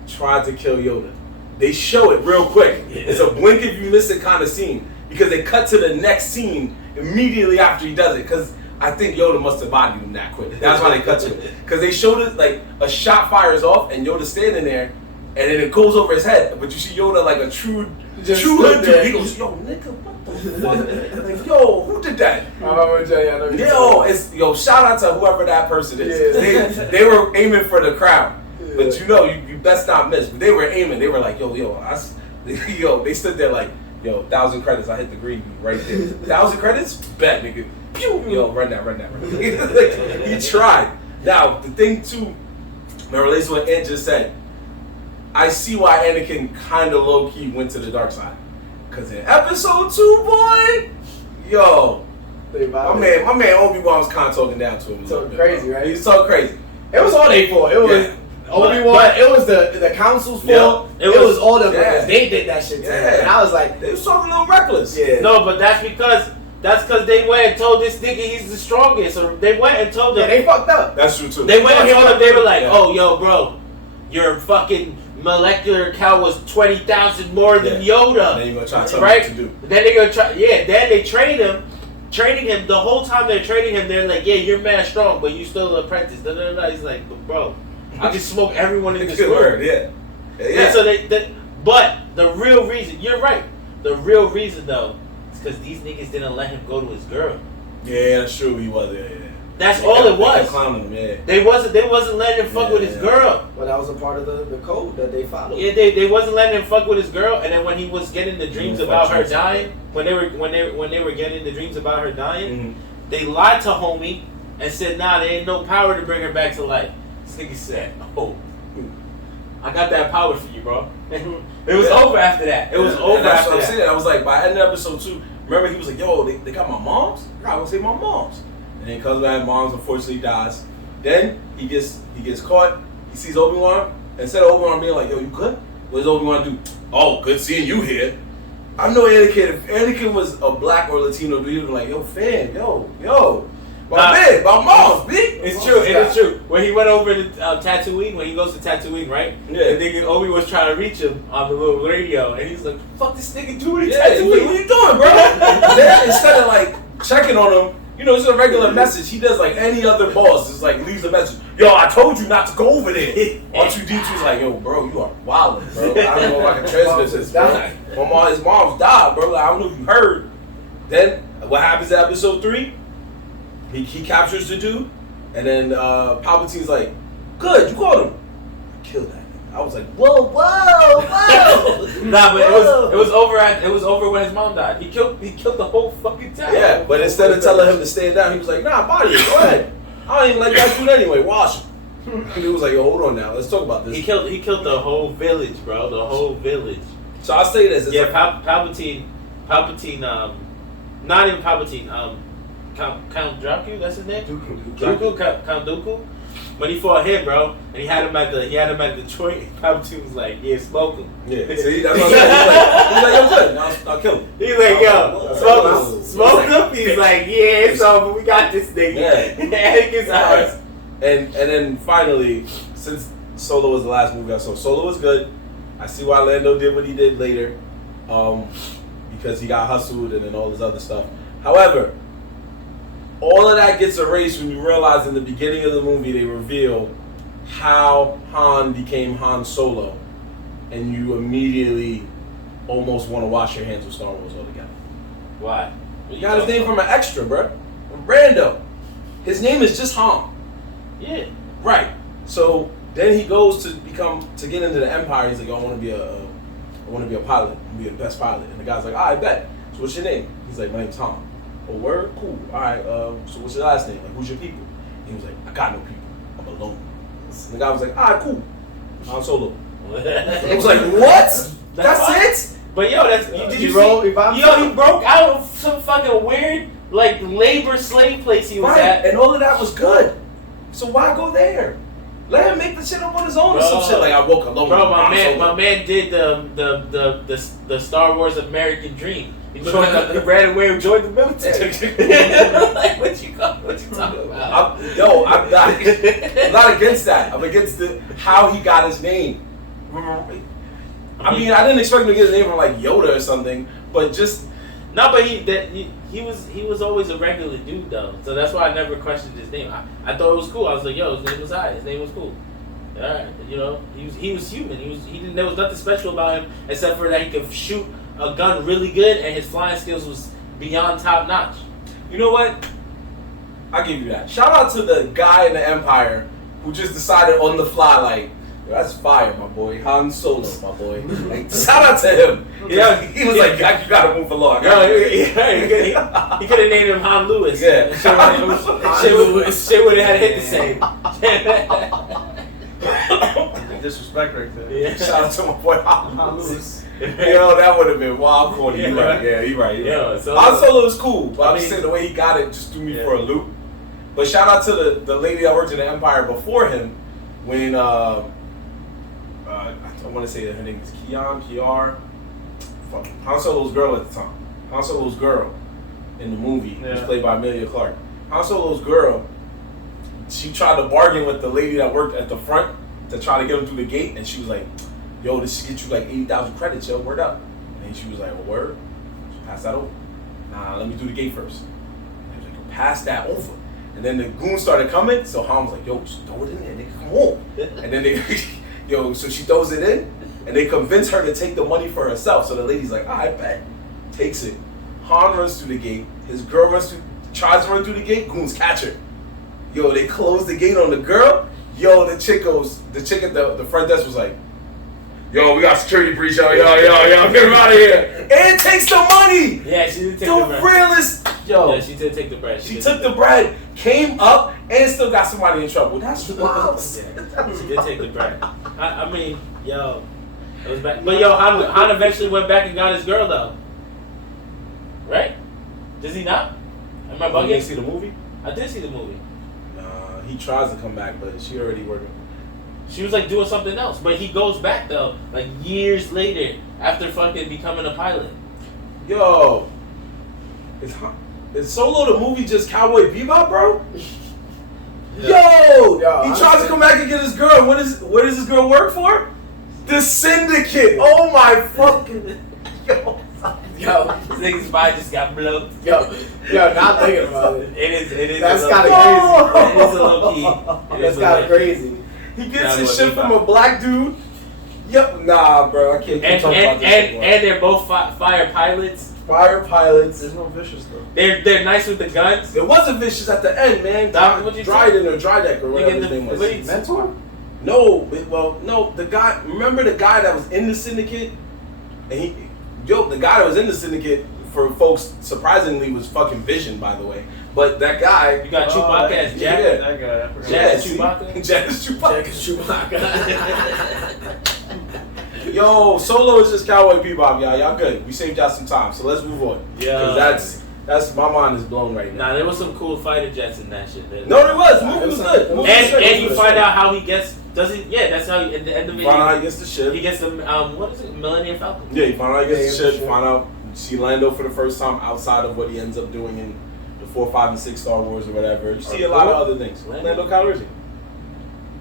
tried to kill Yoda. They show it real quick. It's a blink if you miss it kind of scene because they cut to the next scene immediately after he does it because I think Yoda must have bodied him that quick. That's why they cut to it because they showed it like a shot fires off and Yoda's standing there and then it goes over his head, but you see Yoda like a true hood dude. He goes, yo, nigga, what the fuck? Like, yo, who did that? I remember Jay. I know. Yo, shout out to whoever that person is. Yeah. They were aiming for the crowd. Yeah. But you best not miss. But they were aiming. They were like, they stood there like, 1,000 credits. I hit the green right there. 1,000 credits? Bet, nigga. Pew! Yo, run that. He tried. Now, the thing too, that relates to what Ant just said. I see why Anakin kind of low-key went to the dark side. Because in episode 2, boy, my man Obi-Wan was kind of talking down to him. So crazy, right? He was so crazy. It was all their fault. It was Obi-Wan. It was the council's fault. Yeah, it was all them. Yeah. They did that shit to him. Yeah. And I was like, They was talking a little reckless. yeah. No, but that's because That's because they went and told this nigga he's the strongest. Or they went and told him. Yeah, they fucked up. That's true too. They went and told him, they were like, Yeah. oh, yo, bro, your fucking molecular count was 20,000 more than Yoda. And then you're going to try to tell right? him what to do. Then they gonna try, then they train him. Training him, the whole time they're training him, they're like, yeah, you're mad strong, but you still an apprentice. Da, da, da, da. He's like, but bro, I can smoke everyone in this Good world. word, yeah. And so but the real reason, you're right. The real reason though, is because these niggas didn't let him go to his girl. Yeah, that's true. He was. Yeah. That's all it They was. kept clowning him. Yeah. They wasn't letting him fuck with his girl. Well, that was a part of the code that they followed. Yeah, they wasn't letting him fuck with his girl. And then when he was getting the dreams about her dying, when they were getting the dreams about her dying, they lied to homie and said, nah, there ain't no power to bring her back to life. This nigga said, oh, I got that power for you, bro. It was over after that. It was over that's after what I'm that. saying. I was like, by the end of episode 2, remember he was like, yo, they got my moms? I was gonna say my moms. And then because that moms unfortunately dies. Then he gets caught. He sees Obi-Wan. And instead of Obi-Wan being like, yo, you good? What does Obi-Wan do? Oh, good seeing you here. I know Anakin. If Anakin was a black or Latino dude, he would be like, yo, fam, yo. My man, my mom's, B. It's true, it is true. When he went over to Tatooine, when he goes to Tatooine, right? Yeah. The nigga Obi was trying to reach him on the little radio, and he's like, fuck this nigga doing Yeah, Tatooine. what you doing, bro? Then instead of like checking on him, you know, it's a regular message. He does like any other boss. It's like leaves a message. Yo, I told you not to go over there. R2D2's like, yo, bro, you are wildin', bro. I don't know if I can transmit this, bro. His mom's died, bro. Like, I don't know if you heard. Then what happens in episode 3? He captures the dude, and then Palpatine's like, good, you caught him. I killed that nigga. I was like, whoa. Nah, but it was over when his mom died. He killed the whole fucking town. Yeah, but instead of telling him to stand down, he was like, nah, body it, go ahead. I don't even like that dude anyway, wash him. And he was like, yo, hold on now, let's talk about this. He killed the whole village, bro. The whole village. So I'll say this. Yeah, Palpatine, not even Palpatine, Count Dooku, that's his name? Dooku, Count Dooku. When he fought him, bro, and he had him at the joint, Palpatine was like, yeah, smoke him. Yeah, see, that's what I'm saying. He's like, yo, good, I'll kill him. He's like, yo, smoke him? He's like, yeah, it's over, we got this nigga. Yeah. Anakin's ours. And then finally, since Solo was the last movie I saw, Solo was good. I see why Lando did what he did later, because he got hustled and then all this other stuff. However, all of that gets erased when you realize in the beginning of the movie they reveal how Han became Han Solo, and you immediately almost want to wash your hands with Star Wars altogether. Why? You got his name from an extra, bro. Rando. His name is just Han. Yeah. Right. So then he goes to get into the Empire. He's like, I want to be a pilot. I want to be the best pilot. And the guy's like, I bet. So what's your name? He's like, my name's Han. Oh, word? Cool. All right. So what's your last name? Like, who's your people? And he was like, I got no people. I'm alone. And the guy was like, all right, cool. Han Solo. I was like, what? That's it? But yo, did you see? He broke out of some fucking weird like labor slave place he was at, and all of that was good. So why go there? Let him make the shit up on his own or some shit. Like I woke alone. Bro, my man did the Star Wars American dream. He ran away and joined the military. Like what you talking about? I'm not against that. I'm against how he got his name. I mean, I didn't expect him to get his name from like Yoda or something, but just no. But he was always a regular dude though, so that's why I never questioned his name. I thought it was cool. I was like, yo, his name was high. His name was cool. All right, you know, he was human. There was nothing special about him except for that he could shoot a gun really good and his flying skills was beyond top notch. You know what? I'll give you that. Shout out to the guy in the Empire who just decided on the fly, like, that's fire, my boy. Han Solo, my boy. Like, shout out to him. Yeah, he was like, you gotta move along. He could have named him Han Lewis. Yeah. Shit would have hit the same. Disrespect right there. Yeah. Shout out to my boy Han Lewis. Yo, that would have been wild corny. Yeah, You're right. Yeah, you're right. Yeah, so Han Solo was cool, but I'm just saying the way he got it just threw me for a loop. But shout out to the lady that worked in the Empire before him when I want to say that her name is Kiara. Fuck, Han Solo's girl at the time. Han Solo's girl in the movie, who was Yeah. played by Amelia Clark. Han Solo's girl, she tried to bargain with the lady that worked at the front to try to get him through the gate, and she was like, yo, this should get you like 80,000 credits, yo, word up. And she was like, well, word? Pass that over. Nah, let me do the gate first. And he was like, yo, pass that over. And then the goons started coming, so Han was like, yo, just throw it in there, nigga, come on. And then they, yo, so she throws it in, and they convince her to take the money for herself. So the lady's like, I bet. Takes it. Han runs through the gate. His girl tries to run through the gate. Goons catch her. Yo, they close the gate on the girl. Yo, the chick at the front desk was like, yo, we got security breach, yo, get him out of here. And takes the money. Yeah, she did take the bread. The realest, yo. Yeah, she did take the bread. She took the bread, came up, and still got somebody in trouble. That's wild. Yeah, she did take the bread. I mean, yo, it was back. But yo, Han eventually went back and got his girl though. Right? Does he not? Am I You bugging? didn't see the movie? I did see the movie. Nah, he tries to come back, but she already working. She was like doing something else, but he goes back though, like years later after fucking becoming a pilot. Yo, is Solo the movie just Cowboy Bebop, bro? Yo, he tries to come back and get his girl. What does his girl work for? The Syndicate. Oh my fucking. Yo, this nigga's mind just got blown. Yo, not thinking about it. It is. That's a little- kinda crazy. It is a low key. That's kind of crazy. He gets Cowboy his shit from Bebop. a black dude. Yep, nah, bro, I can't And talk about this anymore. they're both fire pilots. Fire pilots. There's no Vicious though. They're nice with the guns. There wasn't Vicious at the end, man. What'd you Dryden or Drydeck or whatever Nigga, his name was. what do you- Mentor? No, no. The guy. Remember the guy that was in the Syndicate? And the guy that was in the Syndicate for folks surprisingly was fucking Vision, by the way. But that guy. You got Chewbacca as Jack. Yeah. That guy. I forgot. Jack see? Chewbacca? Jack is Chewbacca. Chewbacca. Yo, Solo is just Cowboy Bebop, y'all. Y'all good. We saved y'all some time, so let's move on. Yeah. Because that's my mind is blown right now. Nah, there was some cool fighter jets in that shit. No, there was. The movie was good. The movie was straight. And you find out how he gets. Does he? Yeah, that's how. At the end of it, Find out he gets the ship. he gets the what is it? Millennium Falcon. Yeah, you find out he gets the Yeah, ship. sure. Find out you see Lando for the first time outside of what he ends up doing in the 4, 5, and 6 Star Wars or whatever. You see a lot of other things. Lando Calrissian.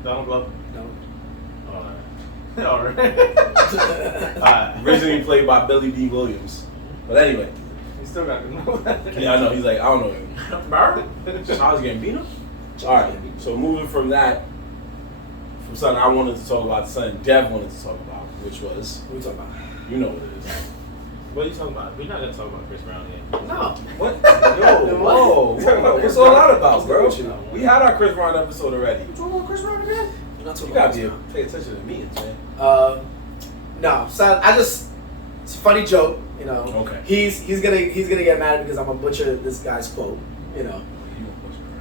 Donald Glover. Alright. Alright. Originally played by Billy D. Williams. But anyway, He still got the yeah, I know. He's like, I don't know him. Charles Gambino? Alright, so moving from that, from something I wanted to talk about, something Dev wanted to talk about, which was, What are we talking about? you know what it is. What are you talking about? We're not gonna talk about Chris Brown yet. No. What? Yo, whoa. What's all that about, bro? We had our Chris Brown episode already. You talking about Chris Brown again? You're not You talking gotta about be Chris Brown. pay attention to meetings, man. No. So it's a funny joke, you know. Okay. He's gonna get mad because I'm gonna butcher this guy's quote, you know.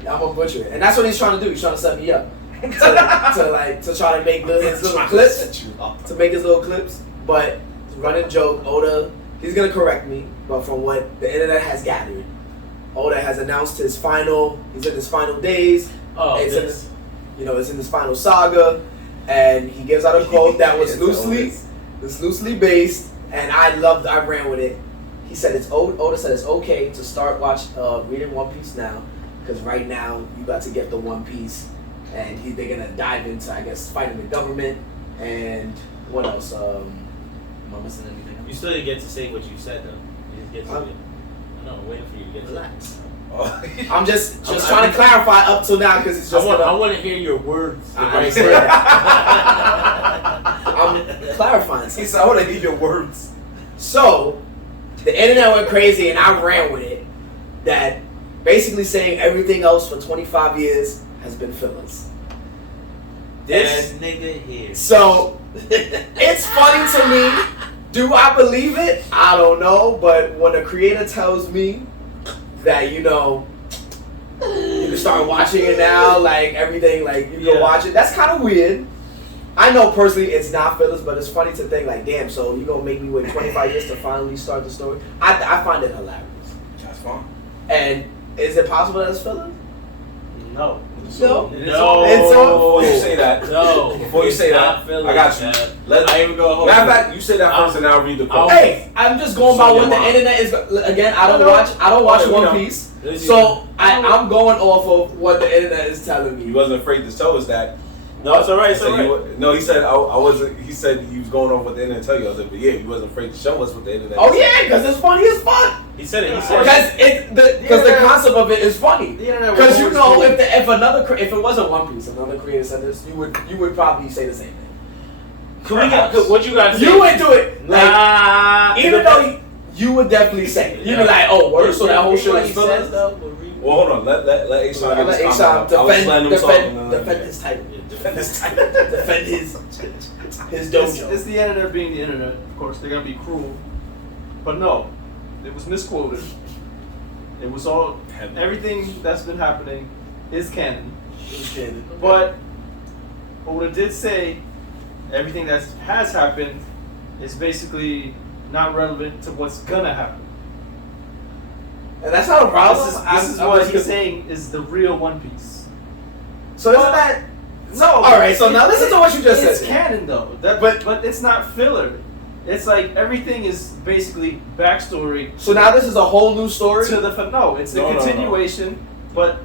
I'm gonna butcher it, and that's what he's trying to do. He's trying to set me up to try to make his little clips, to make his little clips. But it's a running joke. Oda, he's gonna correct me, but from what the internet has gathered, Oda has announced he's in his final days. Oh, it's this. it's in his final saga, and he gives out a quote that was loosely based, and I ran with it. He said Oda said it's okay to start reading One Piece now, because right now you got to get the One Piece, and they're gonna dive into, I guess, fighting the government and what else? Am I missing anything? You still didn't get to say what you said though. You just get to it. No, I'm waiting for you to get to Relax. Oh. I'm just trying to clarify up till now because it's just. I want to hear your words. I'm clarifying. He said, I want to hear your words. So, the internet went crazy and I ran with it. That basically saying everything else for 25 years has been fillers. This nigga here. So, it's funny to me. Do I believe it? I don't know. But when a creator tells me that, you can start watching it now, like everything, like you can watch it, that's kind of weird. I know personally it's not fillers, but it's funny to think like, damn, so you gonna make me wait 25 years to finally start the story? I find it hilarious. That's fine. And is it possible that it's filler? No. So, No. No. It's all- before you say that, No. before you say that, Philly, I got you. man. Let's. I even go home. Matter of fact, you say that first, and I'll read the quote. Hey, I'm just going by what the internet is. Again, I don't watch Oh, One yeah. Piece, so I'm going off of what the internet is telling He me. wasn't afraid to tell us that. No, it's alright. It's So alright. no, he said I wasn't. He said he was going off what the internet tell you. I was like, but yeah, he wasn't afraid to show us what the internet. Oh said. yeah, because it's funny as fuck. He said it. He said it. Because the concept of it is funny. The internet Because will you always know, be- if it wasn't One Piece, another creator said this, you would probably say the same thing. What you got to say? You would do it. Like, Nah. even though you would definitely say it. You'd be like, oh, word, so that whole shit was says fillers. though. Well, hold on. Let Aishan get Let his Aishan comment out. I was letting him talk, and then defend let his title. defend his title. Defend his It's dojo. the internet being the internet. Of course, they're gonna be cruel, but no, it was misquoted. It was all everything that's been happening is canon. But Oda did say everything that has happened is basically not relevant to what's gonna happen. And that's not a problem. This is what he's saying is the real One Piece. So isn't that? No. All right. So now listen to what you just It's said. canon though. But it's not filler. It's like everything is basically backstory. So now this is a whole new story. To the no, it's the No, no, no. continuation, but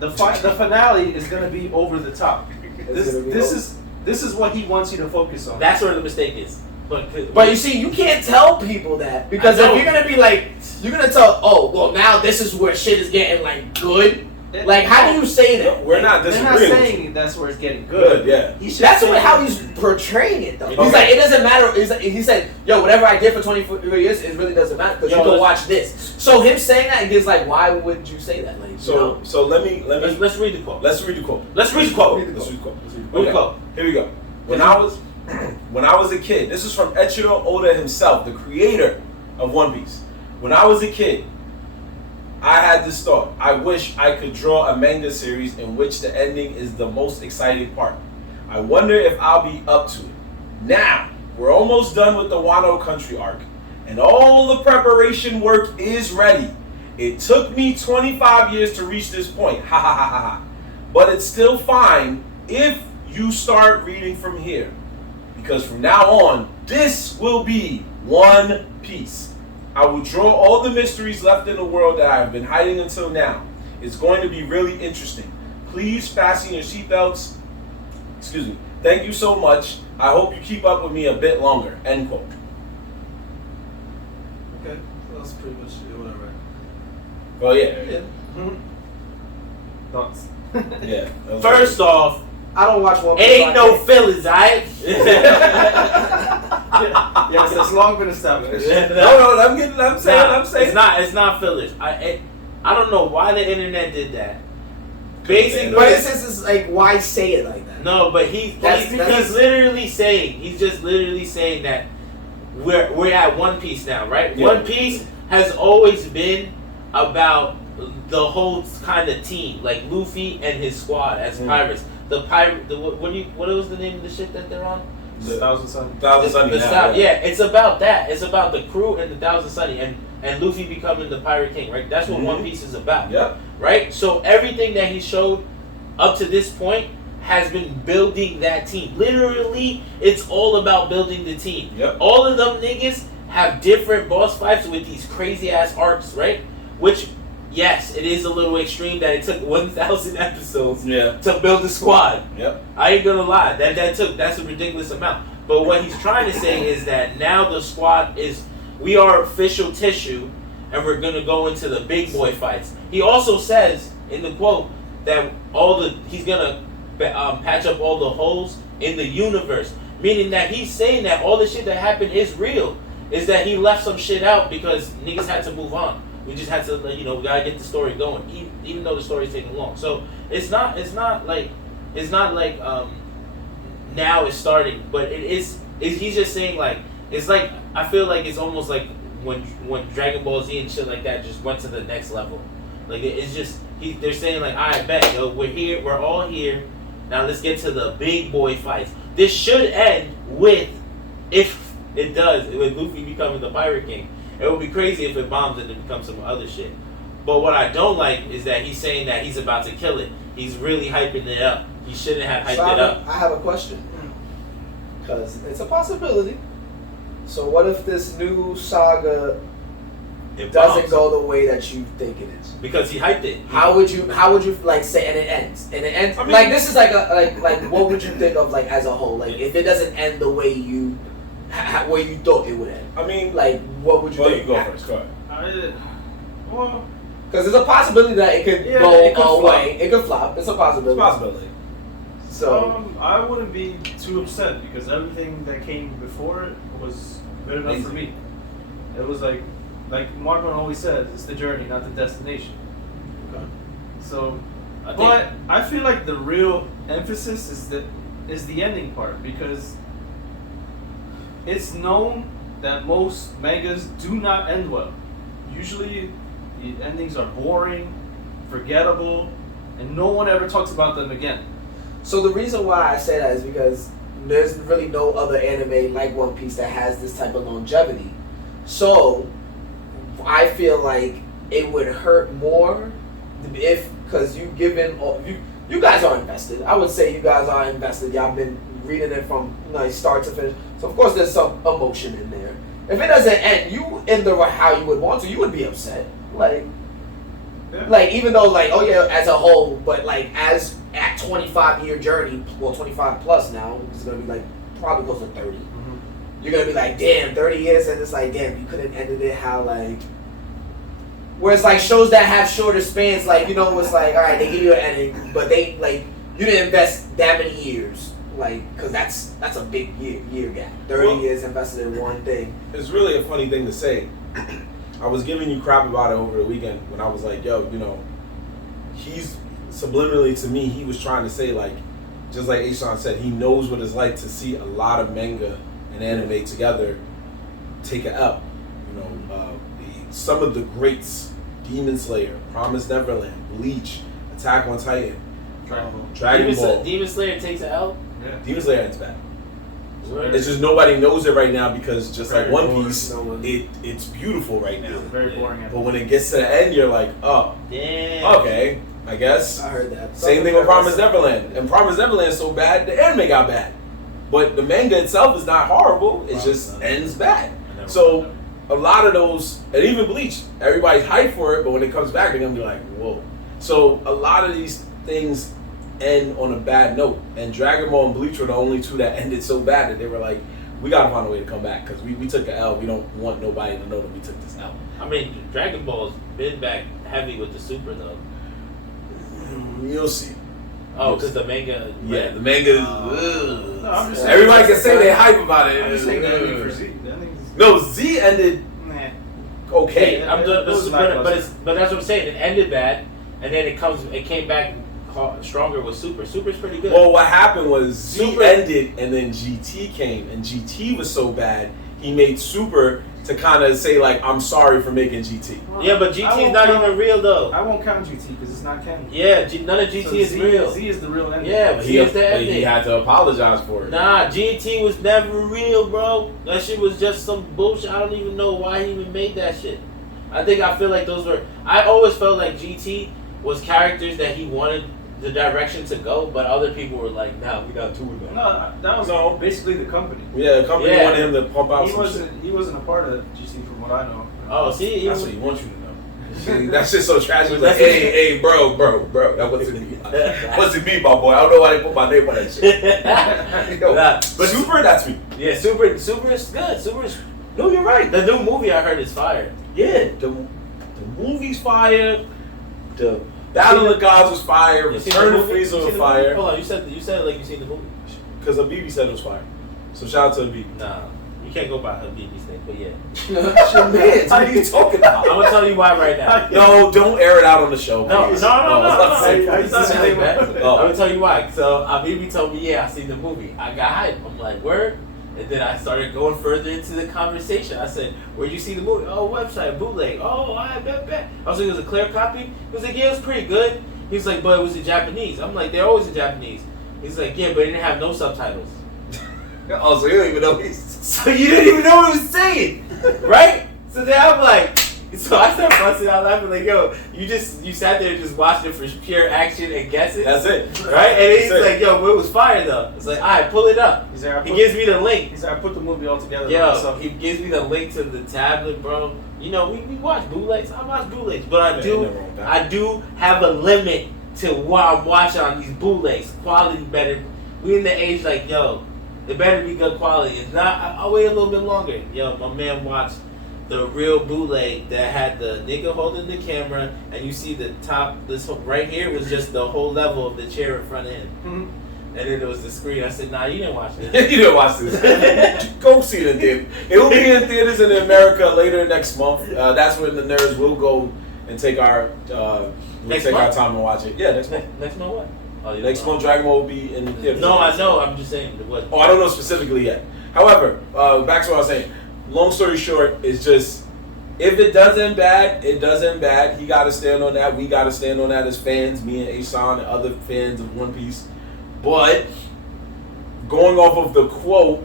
the finale is gonna be over the top. This is what he wants you to focus on. That's where the mistake is. But you see, you can't tell people that because I know. if you're gonna be like, you're gonna tell, oh, well, now this is where shit is getting like good. Like, how do you say that? We're not They're not disagreeing. saying that's where it's getting Good, good. yeah. He should That's say- how he's portraying it, though. Okay. He's like, it doesn't matter. He said, yo, whatever I did for 24 years, it really doesn't matter because you Yo, can let's- watch this. So him saying that, is like, why would you say that? Like, you know? So let me Let's read the quote. let's read the quote. Let's read the quote. Let's read the quote. Read the quote. Here we go. When I was a kid, this is from Eiichiro Oda himself, the creator of One Piece. When I was a kid, I had this thought. I wish I could draw a manga series in which the ending is the most exciting part. I wonder if I'll be up to it. Now, we're almost done with the Wano Country arc, and all the preparation work is ready. It took me 25 years to reach this point. Ha ha ha ha ha. But it's still fine if you start reading from here. Because from now on, this will be One Piece. I will draw all the mysteries left in the world that I have been hiding until now. It's going to be really interesting. Please fasten your seatbelts. Excuse me. Thank you so much. I hope you keep up with me a bit longer. End quote. Okay, that's pretty much whatever. Oh yeah. Yeah. Thoughts? Yeah. that was First off, I don't watch One Piece. ain't no fillers, alright? Yes, it's long been established. No, I'm saying. It's not fillers. I don't know why the internet did that. Basically, But it's just like, why say it like that? no, but he's literally saying, he's just literally saying that we're at One Piece now, right? Yeah. One Piece has always been about the whole kind of team, like Luffy and his squad as pirates. The pirate, what was the name of the ship that they're on? The Thousand Sun. Thousand Sunny The now, Stout, yeah, it's about that. It's about the crew and the Thousand Sunny and Luffy becoming the Pirate King, right? That's what One Piece is about. Yep. Right? So everything that he showed up to this point has been building that team. Literally, it's all about building the team. Yep. All of them niggas have different boss fights with these crazy ass arcs, right? Which, yes, it is a little extreme that it took 1,000 episodes Yeah. to build a squad. Yep. I ain't gonna lie, that's a ridiculous amount. But what he's trying to say is that now the squad we are official tissue, and we're gonna go into the big boy fights. He also says in the quote that he's gonna patch up all the holes in the universe, meaning that he's saying that all the shit that happened is real. Is that he left some shit out because niggas had to move on. We just had to, we gotta get the story going, even though the story's taking long. So it's not like now it's starting, but it is. He's just saying like it's like I feel like it's almost like when Dragon Ball Z and shit like that just went to the next level. Like it's just they're saying like, I bet we're here, we're all here. Now let's get to the big boy fights. This should end with, if it does, with Luffy becoming the Pirate King. It would be crazy if it bombs and it becomes some other shit. But what I don't like is that he's saying that he's about to kill it. He's really hyping it up. He shouldn't have hyped So it up. I have a question. Because it's a possibility. So what if this new saga It doesn't bombs. go the way that you think it is? Because he hyped it. How would you like say, and it ends, I mean, like this is like a like what would you think of like as a whole, like if it doesn't end the way you where you thought it would end, I mean, like what would you well, think? you go first. Go ahead. Well, Because there's a possibility that it could Yeah, go it could away. It could flop. It's a It's possibility. a possibility. So I wouldn't be too upset because everything that came before it was good enough for me. It was like Marvin always says, it's the journey, not the destination. okay. So, I think- but I feel like the real emphasis is the ending part because it's known that most mangas do not end well. Usually, the endings are boring, forgettable, and no one ever talks about them again. So the reason why I say that is because there's really no other anime like One Piece that has this type of longevity. So I feel like it would hurt more if, because you guys are invested. I would say you guys are invested. Y'all been reading it from start to finish. So of course there's some emotion in there. If it doesn't end, you end the how you would want to, you would be upset. Like even though oh yeah, as a whole, but like as at 25-year journey, well 25 plus now, it's gonna be like probably close to 30. Mm-hmm. You're gonna be like, damn, 30 years, and it's like, damn, you could have ended it how like. Where it's like shows that have shorter spans, like it's like, all right, they give you an ending, but they like you didn't invest that many years, like because that's a big year gap. 30 years invested in one thing. It's really a funny thing to say. I was giving you crap about it over the weekend when I was like, yo, he's subliminally to me, he was trying to say, like, just like Ashawn said, he knows what it's like to see a lot of manga and anime together take a L. Some of the greats, Demon Slayer, Promised Neverland, Bleach, Attack on Titan, Dragon Ball. Demon Slayer takes an L. Yeah. Demon Slayer ends bad. It's just nobody knows it right now because just like Very One boring. Piece, it's beautiful right now. Very boring. But when it gets to the end, you're like, oh, Damn. okay, I guess. I heard that. Same thing with Promised Neverland. And Promised Neverland is so bad, the anime got bad. But the manga itself is not horrible, it just ends bad. So a lot of those, and even Bleach, everybody's hyped for it, but when it comes back, they're going to be like, whoa. So a lot of these things end on a bad note. And Dragon Ball and Bleach were the only two that ended so bad that they were like, we got to find a way to come back because we took an L. We don't want nobody to know that we took this L. I mean, Dragon Ball's been back heavy with the Super though. You'll see. Oh, because the manga. Yeah, the manga is. No, I'm just saying- Everybody can say they hype about it. I'm just saying the ending for Z. The ending's No, Z ended nah. okay. I'm it done, was but lackluster. that's what I'm saying. It ended bad, and then it came back stronger with Super. Super's pretty good. Well, what happened was Z Super- ended and then GT came, and GT was so bad he made Super to kind of say like, I'm sorry for making GT. yeah, but I GT is won't not count- even real though. I won't count GT because it's not canon. Yeah, none of GT So is Z, real. Z is the real ending. Yeah, but He, is the ending. he had to apologize for it. Nah, GT was never real, bro. That shit was just some bullshit. I don't even know why he even made that shit. I feel like those were. I always felt like GT was characters that he wanted the direction to go, but other people were like, nah, we got two of them. No, that was No. basically the company. Yeah, the company Yeah. wanted him to pump out He some wasn't a part of GT from what I know. Oh, see, shit. he That's was, what he wants you to know. See, that shit's so tragic. Like, That's- hey, bro, that wasn't me. That wasn't me, my boy. I don't know why they put my name on that shit. Yo, Nah, but Super, that's me. yeah, Super is good. Super is. No, you're right. The new movie I heard is fire. Yeah, the movie's fire. The Battle of the Gods was fire. You seen Return the of movie? Frieza You seen was the fire. movie? Hold on, you said like you seen the movie. Because Habibi said it was fire. So shout out to Habibi. Nah, you can't go by Habibi's thing, but yeah. That's your man. What are you talking I'm about? gonna tell you why right now. No, don't air it out on the show. No, please. no. I was about to say, no. It's not anything bad. Oh. I'm gonna tell you why. So Habibi told me, yeah, I seen the movie. I got hyped. I'm like, word? And then I started going further into the conversation. I said, where'd you see the movie? Oh, website, bootleg. Oh, I bet. I was like, it was a clear copy? He was like, yeah, it was pretty good. He's like, but it was in Japanese. I'm like, they're always in Japanese. He's like, yeah, but it didn't have no subtitles. Oh, so you don't even know he's. So you didn't even know what he was saying, right? So then I'm like, So I started busting out laughing like, yo, you sat there and just watched it for pure action and guessing. That's it. Right? And then he's like, yo, but it was fire though. It's like, alright, pull it up. He gives me the link. He said, I put the movie all together. Yo, he gives me the link to the tablet, bro. You know, we watch bootlegs. I watch bootlegs, but I do have a limit to what I'm watching on these bootlegs. Quality better. We in the age like, yo, it better be good quality. If not, I'll wait a little bit longer. Yo, my man watched the real bootleg that had the nigga holding the camera, and you see the top. This right here was just the whole level of the chair in front of him. Mm-hmm. And then it was the screen. I said, nah, you didn't watch this. You didn't watch this. Go see it in theater. It will be in theaters in America later next month. That's when the Nerds will go and take our our time and watch it. Yeah, next month. Next month what? Oh, next month Dragon Ball will be in theaters. No, I know. I'm just saying. What? Oh, I don't know specifically yet. However, back to what I was saying. Long story short, it's just, if it does end bad, it does end bad. He got to stand on that. We got to stand on that as fans, me and Asan and other fans of One Piece. But going off of the quote,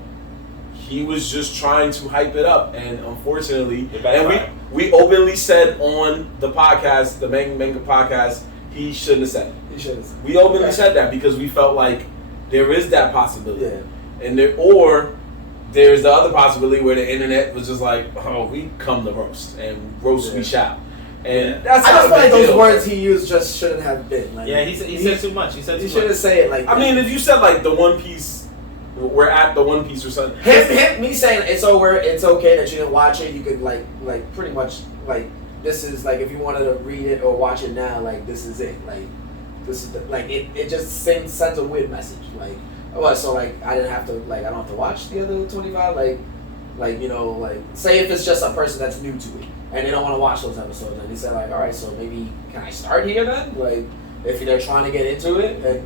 he was just trying to hype it up, and unfortunately, and we openly said on the podcast, the Manga podcast, he shouldn't have said it. He shouldn't have said it. We openly said that because we felt like there is that possibility, and there's the other possibility where the internet was just like, oh, we come to roast, and roast we shall. And that's I just feel like those words he used just shouldn't have been. Like, he said too much. He shouldn't say it like that. I mean, if you said like the One Piece, we're at the One Piece or something. Me saying it's over, it's okay that you didn't watch it. You could like pretty much like, this is like, if you wanted to read it or watch it now, like this is it. Like this is it just sends a weird message. Like, what? So like I don't have to watch the other 25. Like you know, like say if it's just a person that's new to it and they don't want to watch those episodes, and he said like, all right, so maybe can I start here then? Like if they're trying to get into it, and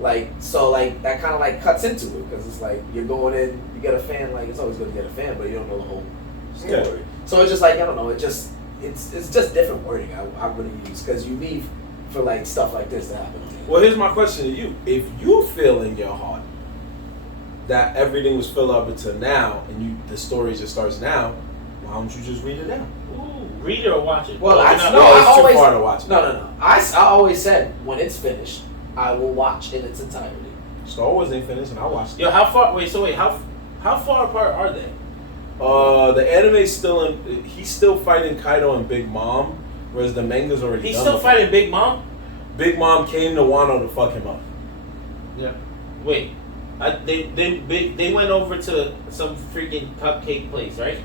like so like that kind of like cuts into it, because it's like you're going in, you get a fan. Like it's always good to get a fan, but you don't know the whole story. Yeah. So it's just like, I don't know. It's just different wording I would use, because you leave for like stuff like this to happen. Well, here's my question to you: if you feel in your heart that everything was filled up until now, and the story just starts now, why don't you just read it now? Ooh, read it or watch it? Well, it's too far to watch it. No. I always said when it's finished, I will watch in its entirety. Star Wars ain't finished, and I watched it. Yo, how far far apart are they? The anime's still he's still fighting Kaido and Big Mom, whereas the manga's already done. He's still fighting Big Mom? Big Mom came to Wano to fuck him up. Yeah. Wait. They went over to some freaking cupcake place, right?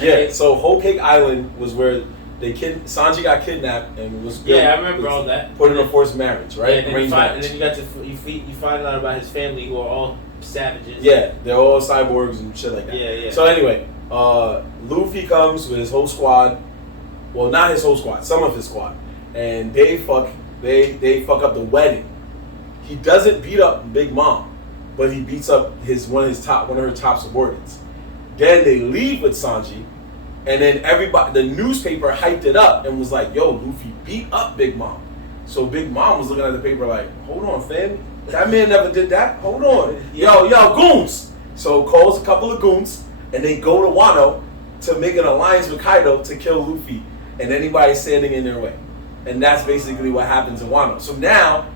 Yeah, so Whole Cake Island was where Sanji got kidnapped and was I remember all that. Put in a forced marriage, right? Yeah, and then you find out about his family, who are all savages. Yeah, they're all cyborgs and shit like that. Yeah. So anyway, Luffy comes with his whole squad. Well, not his whole squad, some of his squad, and they fuck up the wedding. He doesn't beat up Big Mom, but he beats up one of her top subordinates. Then they leave with Sanji, and then the newspaper hyped it up and was like, yo, Luffy beat up Big Mom. So Big Mom was looking at the paper like, hold on, fam, that man never did that. Hold on, yo, goons. So calls a couple of goons, and they go to Wano to make an alliance with Kaido to kill Luffy and anybody standing in their way. And that's basically what happens in Wano. So now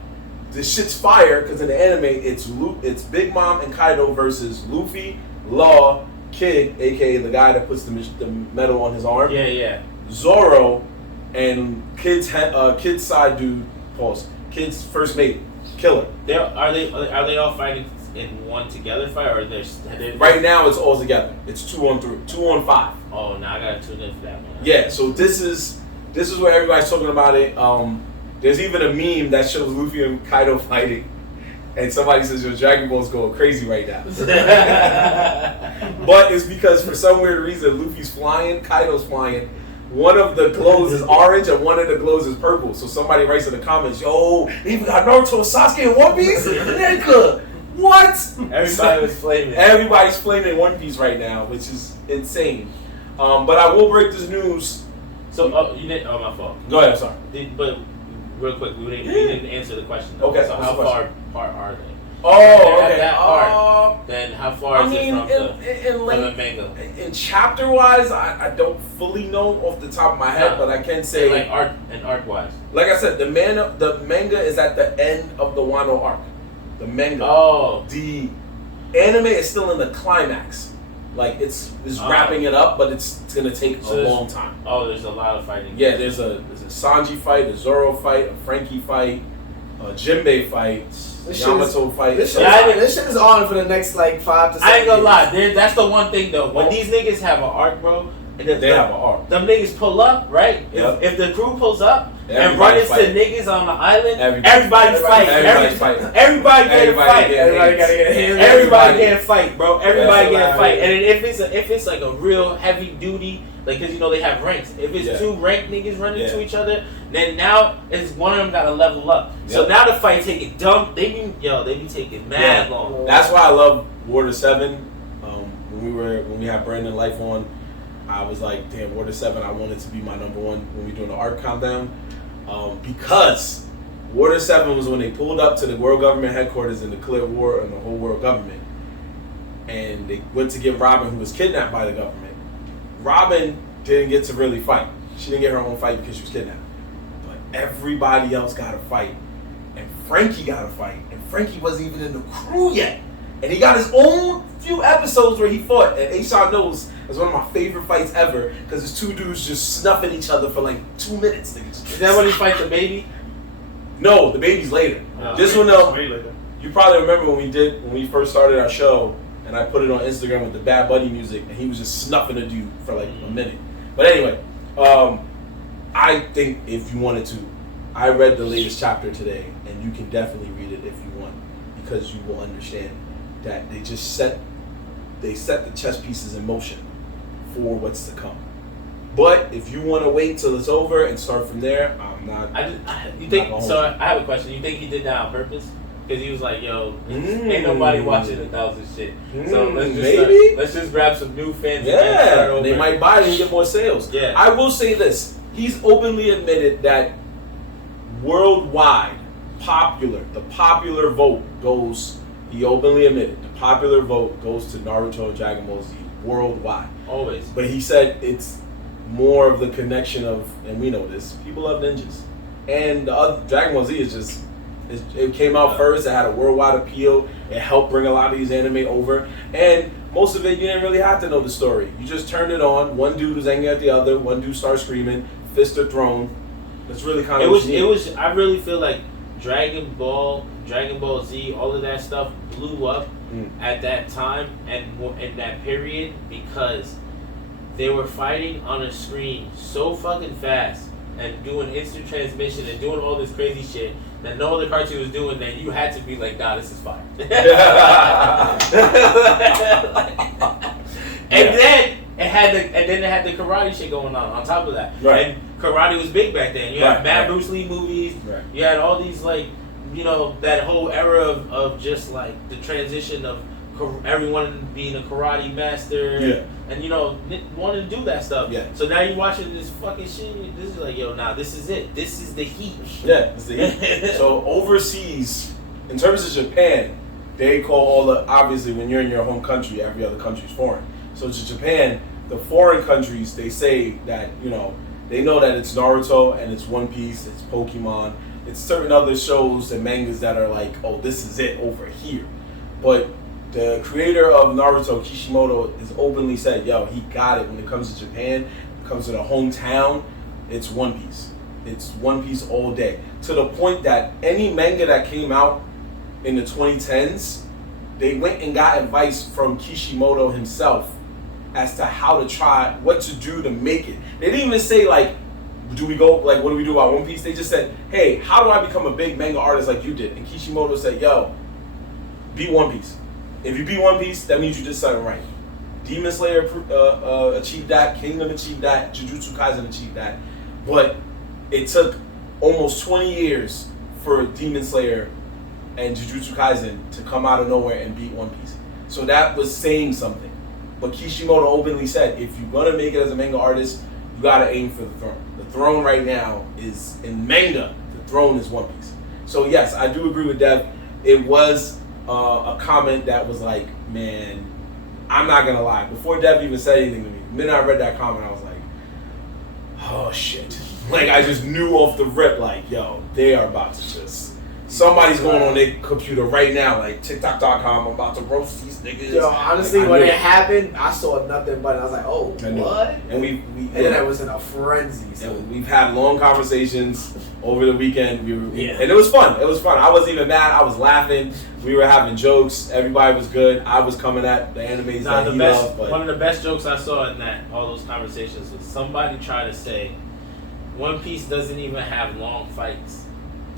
the shit's fire, because in the anime it's Big Mom and Kaido versus Luffy, Law, Kid, aka the guy that puts the medal on his arm. Yeah. Zoro and Kid's side dude, Kid's first mate, Killer. Are they all fighting in one together fight, or right now it's all together. It's 2-on-3, 2-on-5. Oh, now I gotta tune in for that one. Yeah, so this is where everybody's talking about it. There's even a meme that shows Luffy and Kaido fighting, and somebody says your Dragon Ball's going crazy right now. But it's because for some weird reason Luffy's flying, Kaido's flying. One of the glows is orange and one of the glows is purple. So somebody writes in the comments, yo, even got Naruto, Sasuke, and One Piece? Nigga, what? Everybody's flaming One Piece right now, which is insane. But I will break this news. So, my fault. Go ahead, sorry. But real quick, we didn't answer the question. Though. Okay. So how far apart are they? Oh, okay. That part. Then how far is it from the manga? In chapter wise, I don't fully know off the top of my head, but I can say like art wise. Like I said, the manga is at the end of the Wano arc. The manga. Oh. The anime is still in the climax. Like it's wrapping it up, but it's gonna take a long time. Oh, there's a lot of fighting. Yeah, there's a Sanji fight, a Zoro fight, a Frankie fight, a Jinbei fight. Yamato fight. This shit is on for the next like 5 to 7 I ain't gonna years. lie. That's the one thing though. When these niggas have an arc, bro, and they have an arc. Them niggas pull up, right? Yep. If the crew pulls up and Everybody run into fight. niggas on the island, Everybody's fighting. Everybody getting fight. Everybody gotta get hit. Everybody getting fight, bro. Everybody Yeah. getting fight. And then if it's like a real heavy duty, like, cause you know they have ranks. If it's two ranked niggas running to each other, then now it's one of them gotta level up. Yep. So now the fight taking dumb. They be taking mad long. That's why I love Water 7. When we had Brandon Life on, I was like, damn, Water 7, I want it to be my number one when we doing the arc countdown. Because Water 7 was when they pulled up to the world government headquarters and declared war on the whole world government. And they went to get Robin, who was kidnapped by the government. Robin didn't get to really fight. She didn't get her own fight because she was kidnapped. But everybody else got a fight. And Frankie got a fight. And Frankie wasn't even in the crew yet. And he got his own few episodes where he fought. And A-Shot knows it's one of my favorite fights ever because it's two dudes just snuffing each other for like 2 minutes. Is that when he fight the baby? No, the baby's later. This one, you probably remember when we first started our show, and I put it on Instagram with the Bad Buddy music, and he was just snuffing a dude for like a minute. But anyway, I think if you wanted to, I read the latest chapter today, and you can definitely read it if you want, because you will understand that they just set the chess pieces in motion for what's to come. But if you want to wait till it's over and start from there, I'm not. You think so? I have a question. You think he did that on purpose? Because he was like, "Yo, ain't nobody watching 1,000 shit. So let's just grab some new fans. Yeah, and they might buy it and get more sales." Yeah. I will say this: he's openly admitted that worldwide, the popular vote goes. He openly admitted the popular vote goes to Naruto and Dragon Ball Z worldwide. Always. But he said it's more of the connection of, and we know this, people love ninjas, and the other Dragon Ball Z is just. It came out first. It had a worldwide appeal. It helped bring a lot of these anime over. And most of it, you didn't really have to know the story. You just turned it on. One dude was angry at the other. One dude started screaming. Fist are thrown. That's really kind of it was. I really feel like Dragon Ball Z, all of that stuff blew up at that time and in that period because they were fighting on a screen so fucking fast and doing instant transmission and doing all this crazy shit that no other cartoon was doing, that you had to be like, nah, this is fire. And then it had the karate shit going on top of that. Right. And karate was big back then. You had Mad Bruce Lee movies. Right. You had all these that whole era of just like the transition of everyone being a karate master. Yeah. And wanting to do that stuff. Yeah. So now you're watching this fucking shit. This is like, yo, nah, this is it. This is the heat. Yeah, it's the heat. So overseas, in terms of Japan, they call obviously when you're in your home country, every other country is foreign. So to Japan, the foreign countries, they say that, they know that it's Naruto and it's One Piece, it's Pokemon, it's certain other shows and mangas that are like, oh, this is it over here. But the creator of Naruto, Kishimoto, has openly said, yo, he got it when it comes to Japan, when it comes to the hometown, it's One Piece. It's One Piece all day. To the point that any manga that came out in the 2010s, they went and got advice from Kishimoto himself as to how to try, what to do to make it. They didn't even say, like, what do we do about One Piece? They just said, hey, how do I become a big manga artist like you did? And Kishimoto said, yo, be One Piece. If you beat One Piece, that means you did something right. Demon Slayer achieved that. Kingdom achieved that. Jujutsu Kaisen achieved that. But it took almost 20 years for Demon Slayer and Jujutsu Kaisen to come out of nowhere and beat One Piece. So that was saying something. But Kishimoto openly said, if you're going to make it as a manga artist, you got to aim for the throne. The throne right now is, in manga, the throne is One Piece. So yes, I do agree with Dev. It was a comment that was like, man, I'm not gonna lie. Before Dev even said anything to me, the minute I read that comment, I was like, oh shit. Like, I just knew off the rip, like, yo, they are about to just, somebody's going on their computer right now, like TikTok.com, I'm about to roast these niggas. Yo, honestly, like, when it happened, I saw nothing but I was like, oh, what? And and then I was in a frenzy. So. And we've had long conversations over the weekend. And it was fun. It was fun. I wasn't even mad. I was laughing. We were having jokes. Everybody was good. I was coming at the animes that he loved. But one of the best jokes I saw in all those conversations was somebody trying to say One Piece doesn't even have long fights.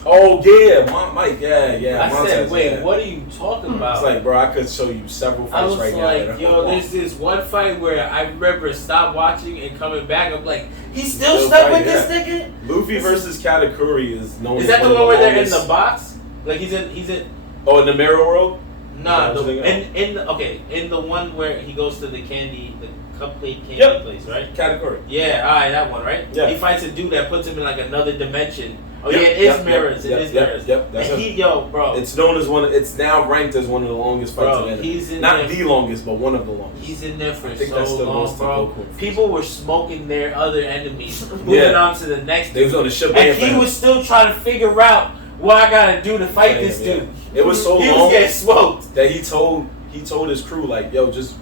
oh yeah, Mike, yeah. I said, wait, what are you talking about? It's like, bro, I could show you several I fights was right like, now. yo, there's this one fight where I remember stop watching and coming back. I'm like, he's still Still stuck fighting, with this nigga. Luffy versus Katakuri is known. Is as that the one of one where they're in longest- the box? Like he's in. Oh, in the Mirror World? Nah, Is that what you're thinking in the one where he goes to the cupcake candy Yep. place, right? Katakuri. Yeah, alright, that one, right? Yeah. He fights a dude that puts him in like another dimension. Oh Yep, yeah, it is yep, mirrors. yep, It is yep, mirrors. yep, that's and him. bro. It's known as it's now ranked as one of the longest fights Bro, in anime. he's in Not there- the longest, but one of the longest. He's in there for I think so that still long, goes to bro. Goku. People were smoking their other enemies, moving Yeah. on to the next. They was on the ship and waiting for he him. was still trying to figure out what I gotta do to fight this Yeah. dude. It was so he long was getting smoked. that he told his crew, like, yo, just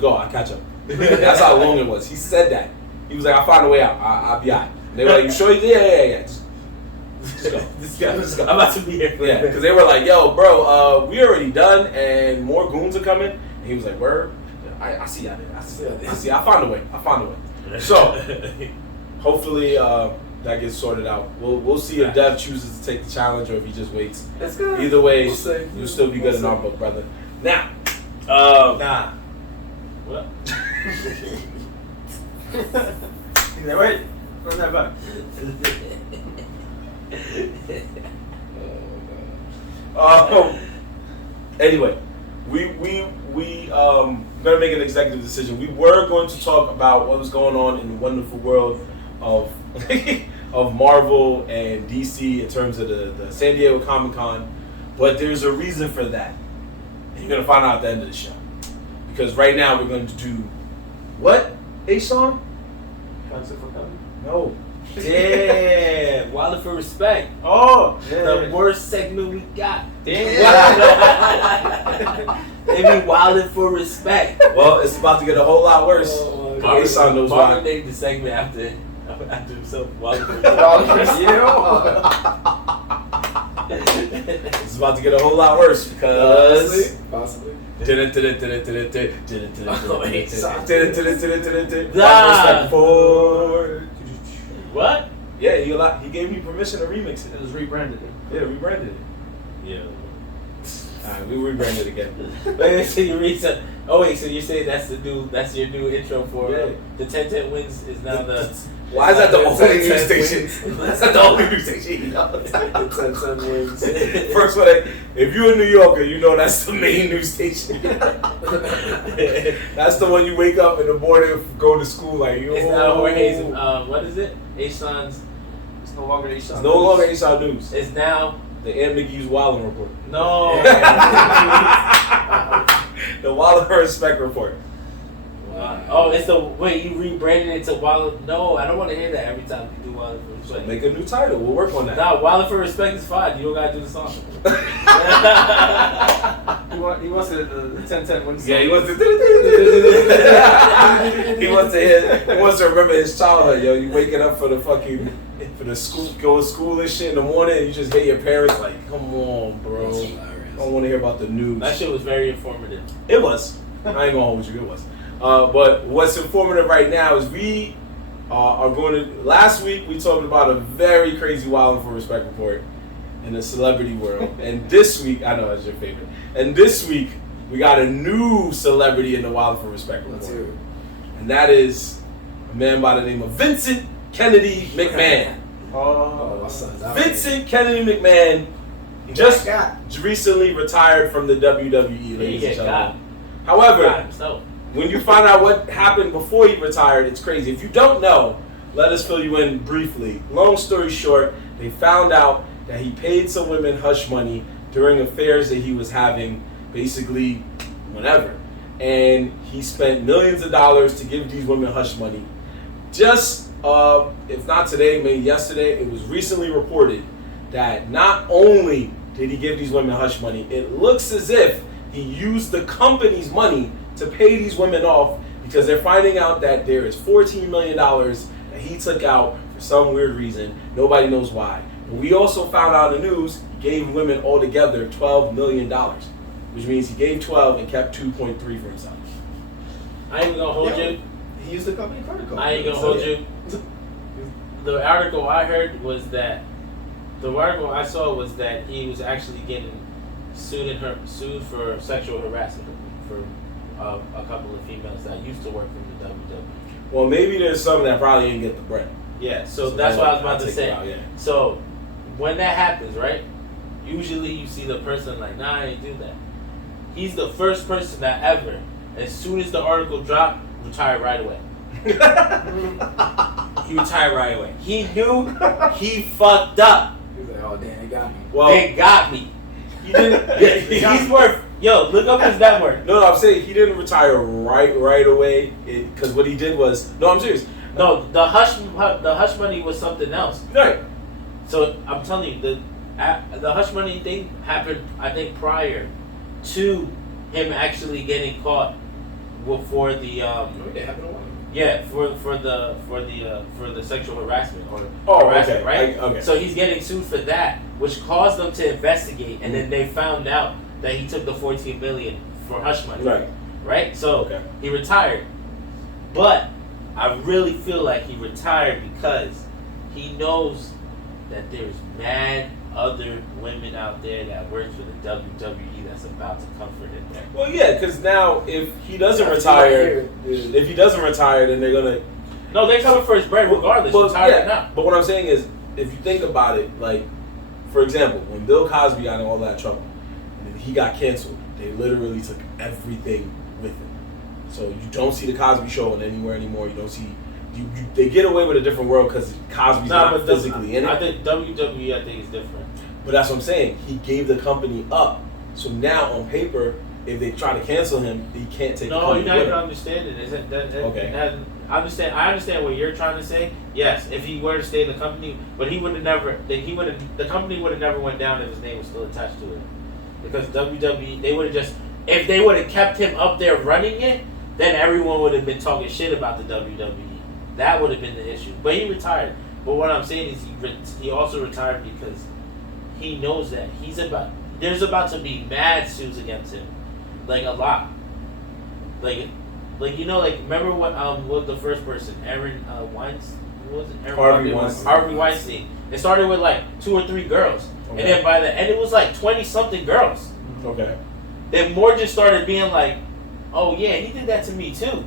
go, I'll catch up. That's how long it was. He said that. He was like, I'll find a way out. I'll be alright. They were like, you sure? Yeah. Just go. Just go. I'm about to be here. Yeah, because they were like, yo, bro, we already done and more goons are coming. And he was like, word? I see y'all there. I see. I found a way. So, hopefully that gets sorted out. We'll see if Dev chooses to take the challenge or if he just waits. That's good. Either way, We'll see. you'll still be good in our book, brother. Now, Nah. What? He's like, wait, run that back. Anyway, we gonna make an executive decision. We were going to talk about what was going on in the wonderful world of of Marvel and DC in terms of the San Diego Comic-Con, but there's a reason for that. And you're gonna find out at the end of the show. Because right now we're going to do what? A-Song? Concept for coming. No. Damn, Wilder for respect. Oh, The worst segment we got. Damn. They be wilding for respect. Well, it's about to get a whole lot worse. Oh, Marvin A-Song knows Marvin why. named the segment after himself. Wilder for respect. It's about to get a whole lot worse because Possibly. What? Yeah, he gave me permission to remix it. It was rebranded. Yeah, rebranded it. Yeah. Alright, we rebranded it again. Wait, so you read some. Oh wait, so you're saying that's your new intro for Yeah. the 10 wins is now the. Why is that the only 10 news station? wins. That's not the only news station. 10 wins. First one, if you're a New Yorker, you know that's the main news station. That's the one you wake up in the morning, go to school like you. It's now Jorge's. What is it? Ashan's. It's no longer It's no longer Inside News. It's now The M. McGee's Wildin' Report. no. The Wildin' Respect Report. Oh, it's the wait. You rebranded it to Wilder. No, I don't want to hear that every time you do Wilder for respect. Make a new title. We'll work on that. Nah, Wilder for respect is fine. You don't gotta do the song. He wants the 10-10 wins. Yeah, he wants to. He wants to remember his childhood. Yo, you waking up for the school, go to school and shit in the morning, and you just hear your parents like, "Come on, bro. I don't want to hear about the news." That shit was very informative. It was. I ain't gonna hold you. It was. But what's informative right now is we are going to. Last week we talked about a very crazy Wild for Respect report in the celebrity world, and this week I know that's your favorite. And this week we got a new celebrity in the Wild for Respect report, and that is a man by the name of Vincent Kennedy McMahon. Vincent Kennedy McMahon just recently retired from the WWE, ladies and gentlemen. However, when you find out what happened before he retired, it's crazy. If you don't know, let us fill you in briefly. Long story short, they found out that he paid some women hush money during affairs that he was having basically whenever. And he spent millions of dollars to give these women hush money. Just, if not today, maybe yesterday, it was recently reported that not only did he give these women hush money, it looks as if he used the company's money to pay these women off because they're finding out that there is $14 million that he took out for some weird reason. Nobody knows why. But we also found out in the news he gave women altogether $12 million, which means he gave 12 and kept 2.3 for himself. I ain't gonna hold you. He used the company credit card. I ain't gonna hold you. The article I heard was that the article I saw was that he was actually getting sued for sexual harassment for a couple of females that used to work for the WWE. Well, maybe there's some that probably didn't get the bread. Yeah, so that's what I was about to say. Out, yeah. So when that happens, right? Usually you see the person like, nah, I didn't do that. He's the first person that ever, as soon as the article dropped, retired right away. He retired right away. He knew he fucked up. He's like, oh damn, they got me. Well, They got me. He didn't. He's worth. Yo, look up his net worth. No, I'm saying he didn't retire right away because what he did was. No, I'm serious. No, the hush money was something else. Right. So I'm telling you, the hush money thing happened, I think, prior to him actually getting caught for the It happened a while. yeah for the sexual harassment or Oh, harassment, okay. right? Okay. So he's getting sued for that, which caused them to investigate, and then they found out that he took the $14 million for hush money. Right. Right. So Okay. he retired, but I really feel like he retired because he knows that there's mad other women out there that works for the WWE that's about to comfort him. Well, yeah, because now if he doesn't retire, then they're gonna. No, they're coming for his bread regardless. But, Retired or not. but what I'm saying is, if you think about it, like, for example, when Bill Cosby got in all that trouble, and then he got canceled, they literally took everything with him. So you don't see the Cosby Show anywhere anymore. You don't see. They get away with a different world because Cosby's not physically in it. I think WWE, is different. But that's what I'm saying. He gave the company up. So now on paper, if they try to cancel him, he can't take the No, company you're not with even him. understanding. Okay. I understand what you're trying to say. Yes, if he were to stay in the company, but he would have never. The company would have never went down if his name was still attached to it. Because WWE, they would have just, if they would have kept him up there running it, then everyone would have been talking shit about the WWE. That would have been the issue. But he retired. But what I'm saying is he also retired because he knows that there's about to be mad suits against him, like a lot. Like remember what the first person, Aaron Weinstein, what was it? Harvey Weinstein. It started with like 2 or 3 girls, Okay. and then by the end it was like 20 something girls. Okay. Then more just started being like, oh yeah, he did that to me too.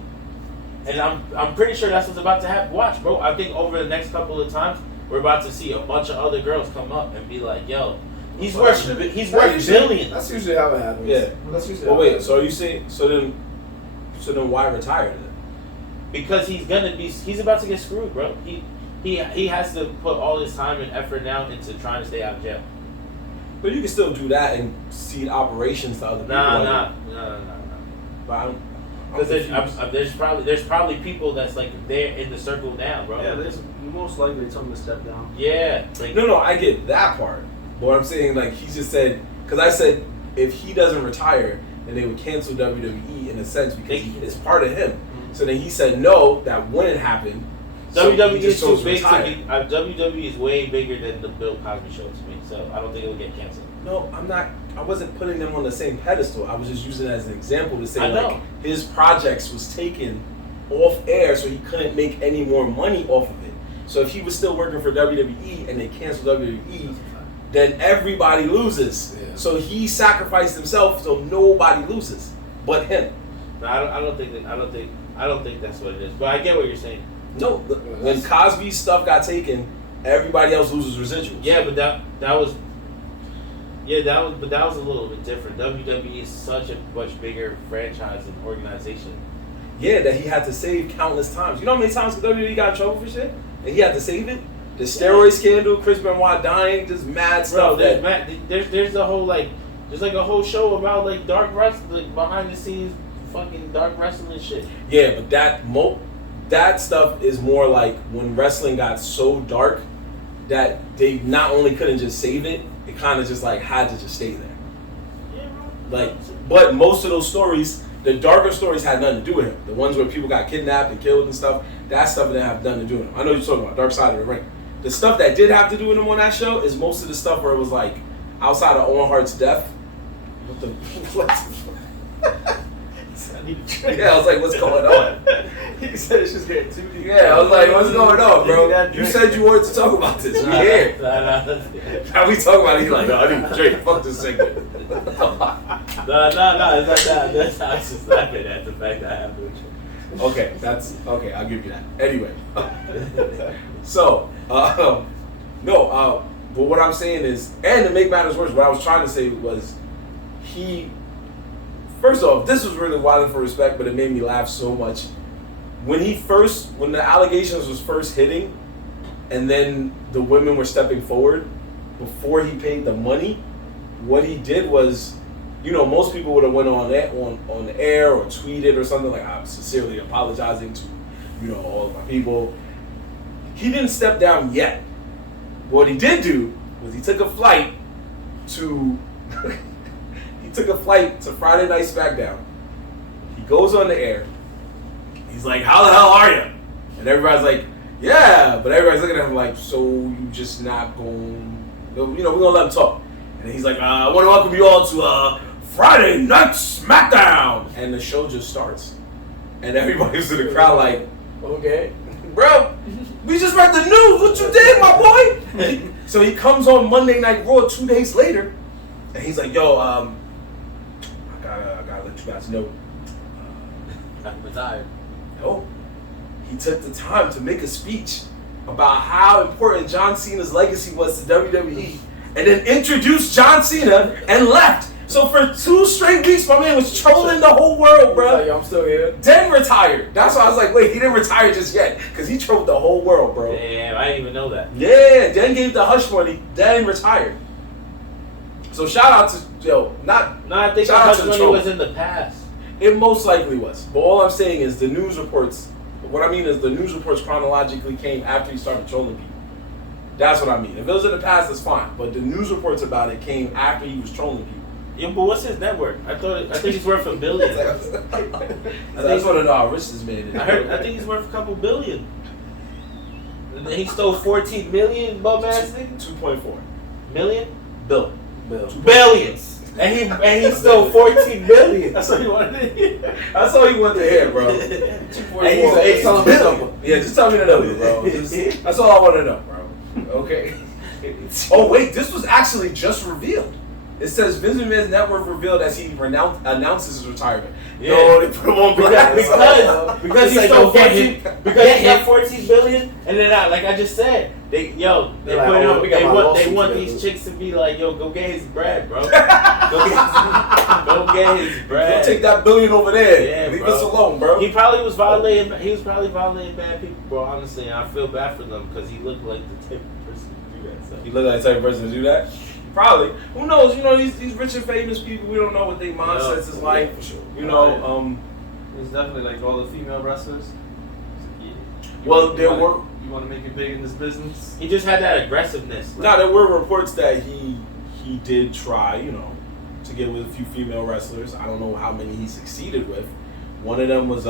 And I'm pretty sure that's what's about to happen. Watch, bro. I think over the next couple of times, we're about to see a bunch of other girls come up and be like, yo, he's worth billions. That's usually how it happens. Yeah. That's usually Well, how it wait. happens. So are you saying? So then why retire then? Because he's about to get screwed, bro. He has to put all his time and effort now into trying to stay out of jail. But you can still do that and seed operations to other people. Nah. But Because there's probably people that's like they're in the circle now, bro. Yeah, there's most likely tell him to step down. Yeah. Like, no, I get that part. But what I'm saying, like, he just said, because I said if he doesn't retire, then they would cancel WWE in a sense because it's part of him. Mm-hmm. So then he said no, that wouldn't happen. So WWE he is just too chose to big to retire. be. WWE is way bigger than the Bill Cosby Show to me, so I don't think it will get canceled. No, I'm not. I wasn't putting them on the same pedestal. I was just using it as an example to say I know. like his projects was taken off air, so he couldn't make any more money off of it. So if he was still working for WWE and they canceled WWE, then everybody loses. Yeah. So he sacrificed himself, so nobody loses but him. No, I don't think that's what it is. But I get what you're saying. No, when Cosby's stuff got taken, everybody else loses residuals. Yeah, but that was a little bit different. WWE is such a much bigger franchise and organization. Yeah, that he had to save countless times. You know how many times WWE got in trouble for shit? And he had to save it? The steroid scandal, Chris Benoit dying, just mad stuff. Bro, there's the whole like There's like a whole show about like dark wrestling, like behind the scenes, fucking dark wrestling shit. Yeah, but that stuff is more like when wrestling got so dark that they not only couldn't just save it, it kind of just like had to just stay there. Yeah, bro. Like, but most of those stories, the darker stories had nothing to do with him. The ones where people got kidnapped and killed and stuff, that stuff didn't have nothing to do with him. I know you're talking about Dark Side of the Ring. The stuff that did have to do with him on that show is most of the stuff where it was like outside of Owen Hart's death. What the? What the yeah, I was like, what's going on? He said it's just getting too deep. Yeah, I was like, what's going on, bro? You said you wanted to talk about this. We here. Now we talking about it. He's like, no, I need to drink. Fuck this segment. No. It's not that's I was just laughing at the fact that I have no choice. Okay, that's okay. I'll give you that. Anyway, so no, but what I'm saying is, and to make matters worse, what I was trying to say was he. First off, this was really wilding for respect, but it made me laugh so much. When the allegations was first hitting, and then the women were stepping forward, before he paid the money, what he did was, you know, most people would have went on the air or tweeted or something like, I'm sincerely apologizing to, you know, all of my people. He didn't step down yet. What he did do was he took a flight to Friday Night SmackDown. He goes on the air. He's like, how the hell are you? And everybody's like, yeah. But everybody's looking at him like, so you just not going, you know, we're going to let him talk. And he's like, I want to welcome you all to Friday Night SmackDown. And the show just starts. And everybody's in the crowd like, okay, bro, we just read the news. What you did, my boy? So he comes on Monday Night Raw 2 days later. And he's like, yo, I gotta let you guys know. I'm retired. No. He took the time to make a speech about how important John Cena's legacy was to WWE. And then introduced John Cena and left. So for 2 straight weeks, my man was trolling the whole world, bro. Like, yo, I'm still here. Then retired. That's why I was like, wait, he didn't retire just yet. Because he trolled the whole world, bro. Damn, I didn't even know that. Yeah, then gave the hush money, then retired. So shout out to, I think the hush money was in the past. It most likely was. But all I'm saying is the news reports, what I mean is the news reports chronologically came after he started trolling people. That's what I mean. If it was in the past, it's fine. But the news reports about it came after he was trolling people. Yeah, but what's his net worth? I think he's worth $1 billion. I just want to know how rich this man is. I think he's worth a couple billion. And then he stole 14 million, bum ass nigga. 2.4 million? Billions. And he stole 14 million. That's all you wanted to hear. That's all you wanted to hear, bro. 2.4. Yeah, just tell me the number, bro. That's all I want to know, bro. Okay. Oh wait, this was actually just revealed. It says Vince McMahon's net worth revealed as he announces his retirement. Yeah. No, they put him on blast. Because he stole 14. Because he got 14 billion, and then like I just said, they want these chicks to be like, yo, go get his bread, bro. Go get his bread. Go take that billion over there. Yeah, leave bro. us alone, bro. He probably was violating. He was probably violating bad people, bro. Honestly, and I feel bad for them because he looked like the type of person to do that. So. You look like the type of person to do that? Probably. Who knows? You know, these rich and famous people, we don't know what their mindsets is like. For sure. You know, it's definitely like all the female wrestlers. Well, you want to make it big in this business? He just had that aggressiveness. Now, there were reports that he did try, you know, to get with a few female wrestlers. I don't know how many he succeeded with. One of them was,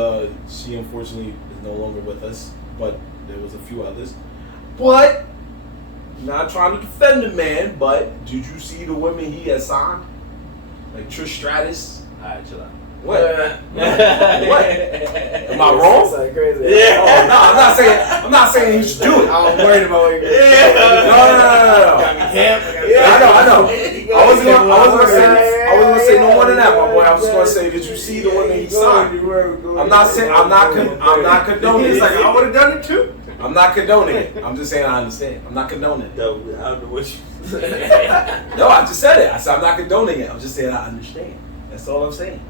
she unfortunately is no longer with us, but there was a few others. But, not trying to defend the man, but did you see the women he has signed? Like Trish Stratus? Alright, chill out. What? What? Am I wrong? That's crazy. Yeah. Oh, no, I'm not saying you should do it. I'm worried about what you're doing. No. I know. I wasn't gonna say no more than that, my boy. I was just gonna say, did you see the women he signed? I'm not condoning it. It's like I would have done it too. I'm not condoning it. I'm just saying I understand. I'm not condoning it. No, I don't know what you No, I just said it. I said I'm not condoning it. I'm just saying I understand. That's all I'm saying.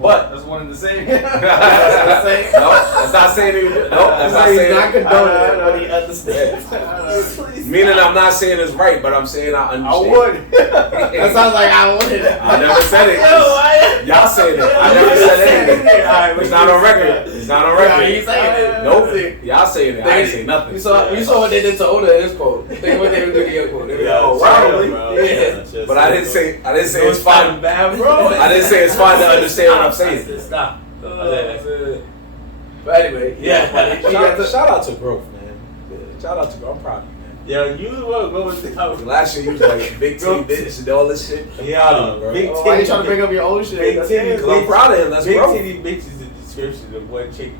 But that's one and the same. No, that's not saying it. No, that's not He's saying not condoning it, but he understands. Meaning, I'm not saying it's right, but I'm saying I understand. I would. That sounds like I wanted it. I never said it. Y'all saying it. I never said anything. It's not on record. It's not on record. He's saying it. Nope. Y'all saying it. I ain't say nothing. You saw what they did to Oda in his quote. Think what they were doing to your quote. Probably. Yeah. But I didn't say it's fine. Bad, bro. I didn't say it's fine to understand what I'm saying. Stop. But anyway, Shout out to growth, man. Shout out to growth. I'm proud of you, man. Yo, you will go with the Last year you was like big team bitch and all this shit. Yeah, bro. Big why you trying to bring up your own shit? Big titty. Because I'm proud of him. That's Big growth. titty bitch is the description of one chick.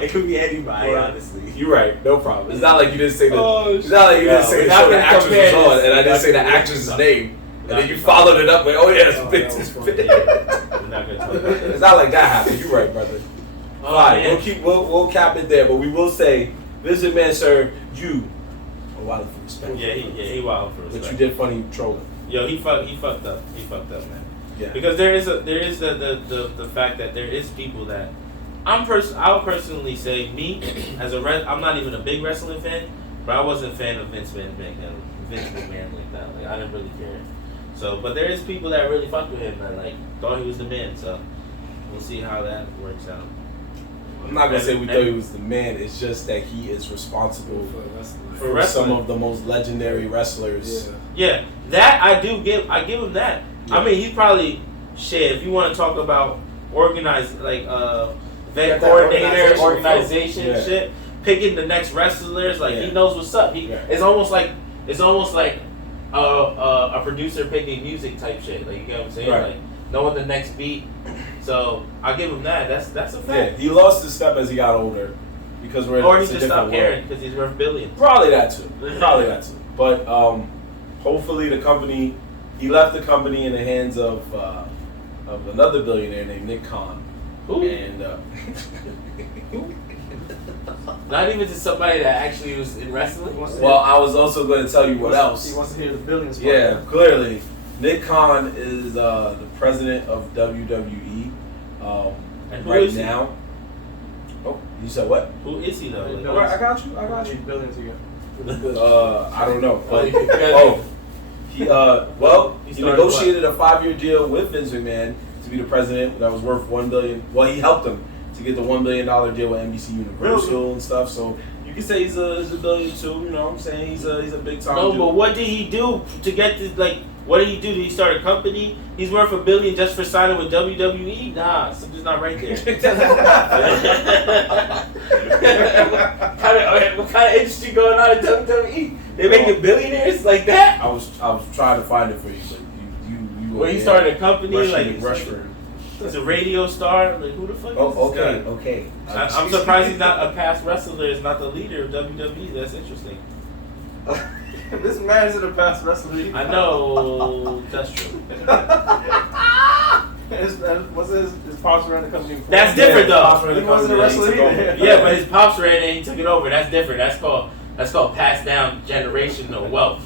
It could be anybody, honestly. You're right. No problem. It's not like you didn't say the. It's shit. not like you didn't say the We're not show the gonna actress compare was on, this. and I didn't say the actress's name, and then you followed it up with, "Oh yeah, it's big." We're not gonna talk about that. It's not like that happened. You're right, brother. Fine. We'll cap it there, but we will say, Visit Man, sir, you are wild for respect. Yeah, he wild for respect. But you did funny trolling. Yo, he fucked up. He fucked up, man. Yeah. Because there is the fact that there is people that I would personally say me as I'm not even a big wrestling fan, but I wasn't a fan of Vince McMahon like that. Like I didn't really care. So, but there is people that really fucked with him that like thought he was the man. So we'll see how that works out. I'm not gonna say we thought he was the man. It's just that he is responsible for some of the most legendary wrestlers. Yeah, that I give him that. Yeah. I mean, he's probably shit. If you want to talk about organized, like event coordinator, organization shit, picking the next wrestlers, like he knows what's up. It's almost like a producer picking music type shit. Like you get what I'm saying? Right. Like knowing the next beat. So I give him that. That's a fact. Yeah, he lost his step as he got older because we're or in he a just different stopped caring because he's worth billions. Probably that too. But hopefully the company. He left the company in the hands of another billionaire named Nick Khan. Who? And not even to somebody that actually was in wrestling. Well, I was also going to tell you what else. He wants to hear the billions. Yeah, clearly, Nick Khan is the president of WWE and who right is he? now. Oh, you said what? Who is he though? Like, All right, I got you. Billions again. I don't know. But, he He negotiated a 5-year deal with Vince McMahon to be the president that was worth $1 billion. Well, he helped him to get the $1 billion deal with NBC Universal and stuff. So you can say he's a billion too. You know what I'm saying? He's a big time. No, dude. but what did he do to get this? Like, what did he do? Did he start a company? He's worth $1 billion just for signing with WWE? Nah, something's not right there. What kind of industry going on in WWE? They making billionaires like that? I was trying to find it for you, but you When he started a company, Rushing like he's a radio star. Like who the fuck is this guy? Okay. I'm surprised he's not a past wrestler. Is not the leader of WWE. That's interesting. This man is in a past wrestler. I know that's true. What's his pops ran the company before? That's different though. He wasn't a wrestler either. Yeah, but his pops ran it and he took it over. That's different. That's called passed down generational wealth.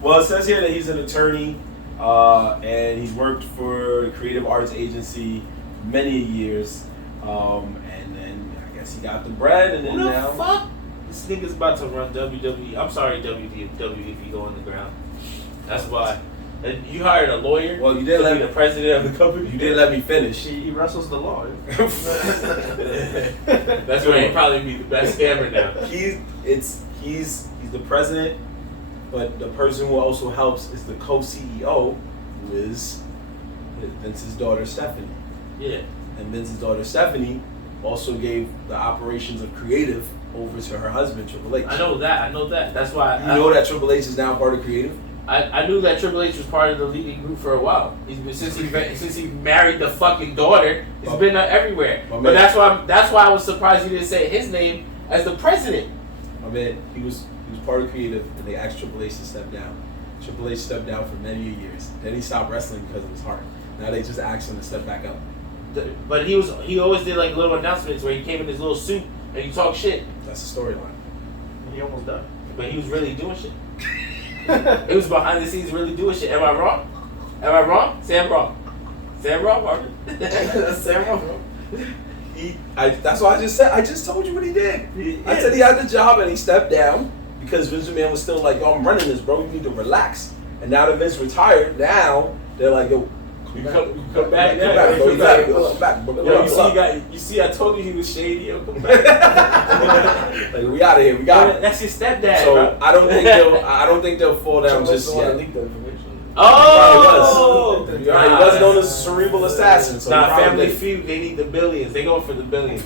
Well, it says here that he's an attorney, and he's worked for a creative arts agency many years, and then I guess he got the bread, and then Who the now. fuck? This nigga's about to run WWE. I'm sorry, WWE, if you go on the ground. That's why. And you hired a lawyer. Well, you didn't to let be the president of the company. You didn't let me finish. He wrestles the law. That's why he'd probably be the best scammer now. He's the president, but the person who also helps is the co-CEO, who is Vince's daughter Stephanie. Yeah. And Vince's daughter Stephanie also gave the operations of creative over to her husband Triple H. I know that. That's why. You know that Triple H is now part of creative. I knew that Triple H was part of the leading group for a while. Since he married the fucking daughter, he's been everywhere. But that's why I was surprised you didn't say his name as the president. My man, he was part of creative, and they asked Triple H to step down. Triple H stepped down for many years. Then he stopped wrestling because of his heart. Now they just asked him to step back up. But he always did like little announcements where he came in his little suit and he talked shit. That's the storyline. He almost died. But he was really doing shit. He was behind the scenes really doing shit. Am I wrong? Am I wrong? Say I'm wrong. Say I'm wrong, Marvin. Say I'm wrong. That's why I just said. I just told you what he did. I said he had the job and he stepped down because Vince McMahon was still like, "Yo, I'm running this, bro. You need to relax." And now that Vince retired, now they're like, "Yo, You come back now. come back, bro. Yo, you see, I told you he was shady. Yo, come back. Like, we out of here. We got it." That's your stepdad, So bro. I don't think they'll fall down just yet. Oh! He wasn't known as a cerebral assassin. So Nah, he Family probably- Feud, they need the billions. They going for the billions.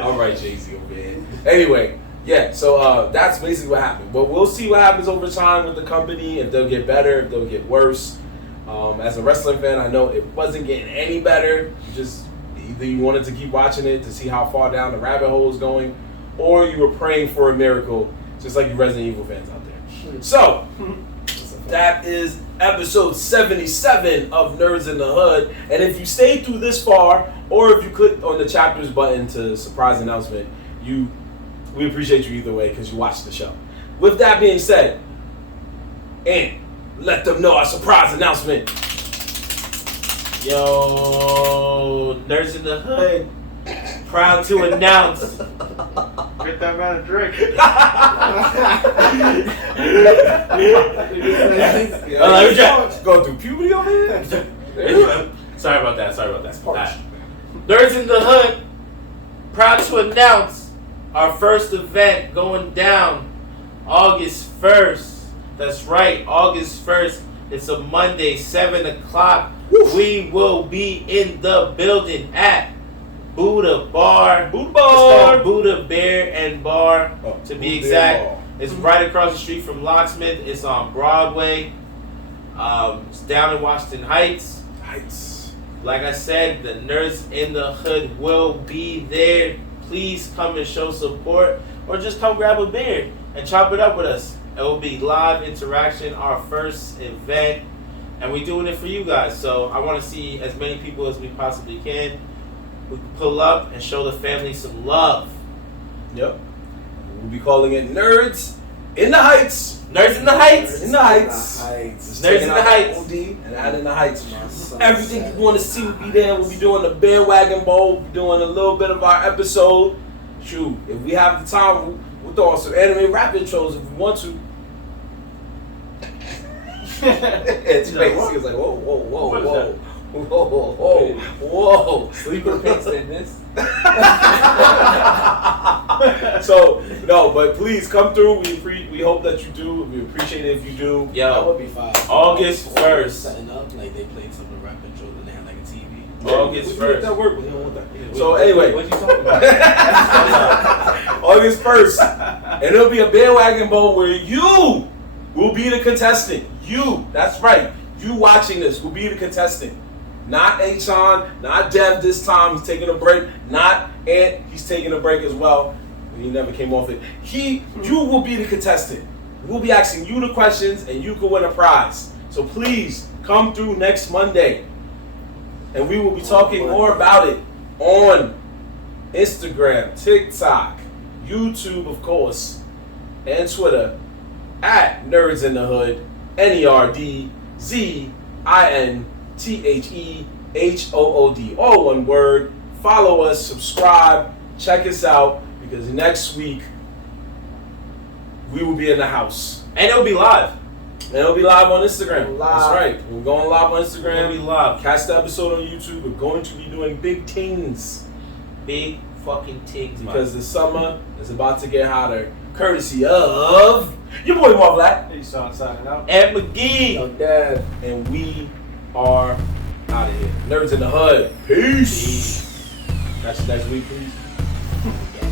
All right, Jay-Z over here. Anyway, yeah, so that's basically what happened. But we'll see what happens over time with the company, if they'll get better, if they'll get worse. As a wrestling fan, I know it wasn't getting any better. Just either you wanted to keep watching it to see how far down the rabbit hole is going, or you were praying for a miracle, just like you Resident Evil fans out there. So, that is episode 77 of Nerds in the Hood. And if you stayed through this far, or if you clicked on the chapters button to surprise announcement, we appreciate you either way because you watched the show. With that being said, and let them know our surprise announcement. Yo, Nerds in the Hood, proud to announce. Get that man a drink. Going through puberty over here? Sorry about that. Alright. Nerds in the Hood, proud to announce our first event going down August 1st. That's right, August 1st. It's a Monday, 7 o'clock. Woof. We will be in the building at Buddha Bar. Buddha It's Bar. called Buddha Bear and Bar, Oh, to be Buddha exact. Bar. It's right across the street from Locksmith. It's on Broadway. It's down in Washington Heights. Nice. Like I said, the Nerds in the Hood will be there. Please come and show support, or just come grab a beer and chop it up with us. It will be live interaction, our first event, and we're doing it for you guys. So I want to see as many people as we possibly can. We can pull up and show the family some love. Yep. We'll be calling it Nerds in the Heights. Nerds in the Heights. In the Heights. Nerds Just taking in out the Heights. OD and adding the Heights. Everything you want to see will be there. We'll be doing the bandwagon bowl. We'll be doing a little bit of our episode. Shoot, if we have the time, we'll throw on some anime rap intros if we want to. It's crazy. It's like, whoa, whoa, whoa, What is whoa. Whoa, whoa. Sleeper picks in this. So, no, but please come through. We hope that you do. We appreciate it if you do. Yo, That would be fine. August 1st. Setting up, like they played some of the rap intros and they had like a TV. August We can make 1st. that work. We don't want that. So anyway, What you talking about? August 1st. And it'll be a bandwagon bowl where you will be the contestant. You, that's right. You watching this will be the contestant. Not Achan, not Dev this time. He's taking a break. Not Ant. He's taking a break as well. He never came off it. You will be the contestant. We'll be asking you the questions and you can win a prize. So please come through next Monday. And we will be talking more about it on Instagram, TikTok, YouTube, of course, and Twitter at Nerds in the Hood, NERDZINTHEHOOD, all one word. Follow us, subscribe, check us out, because next week we will be in the house. And it'll be live. And it'll be live on Instagram. Live. That's right. We're going live on It'll be Instagram. live. Catch the episode on YouTube. We're going to be doing big things Big fucking things, man. because the summer is about to get hotter. Courtesy of your boy Marv Black. Hey, Sean signing out. Ed McGee. Yo, Dad. And we are out of here. Nerds in the Hood. Peace. Catch you next week, please. Yeah.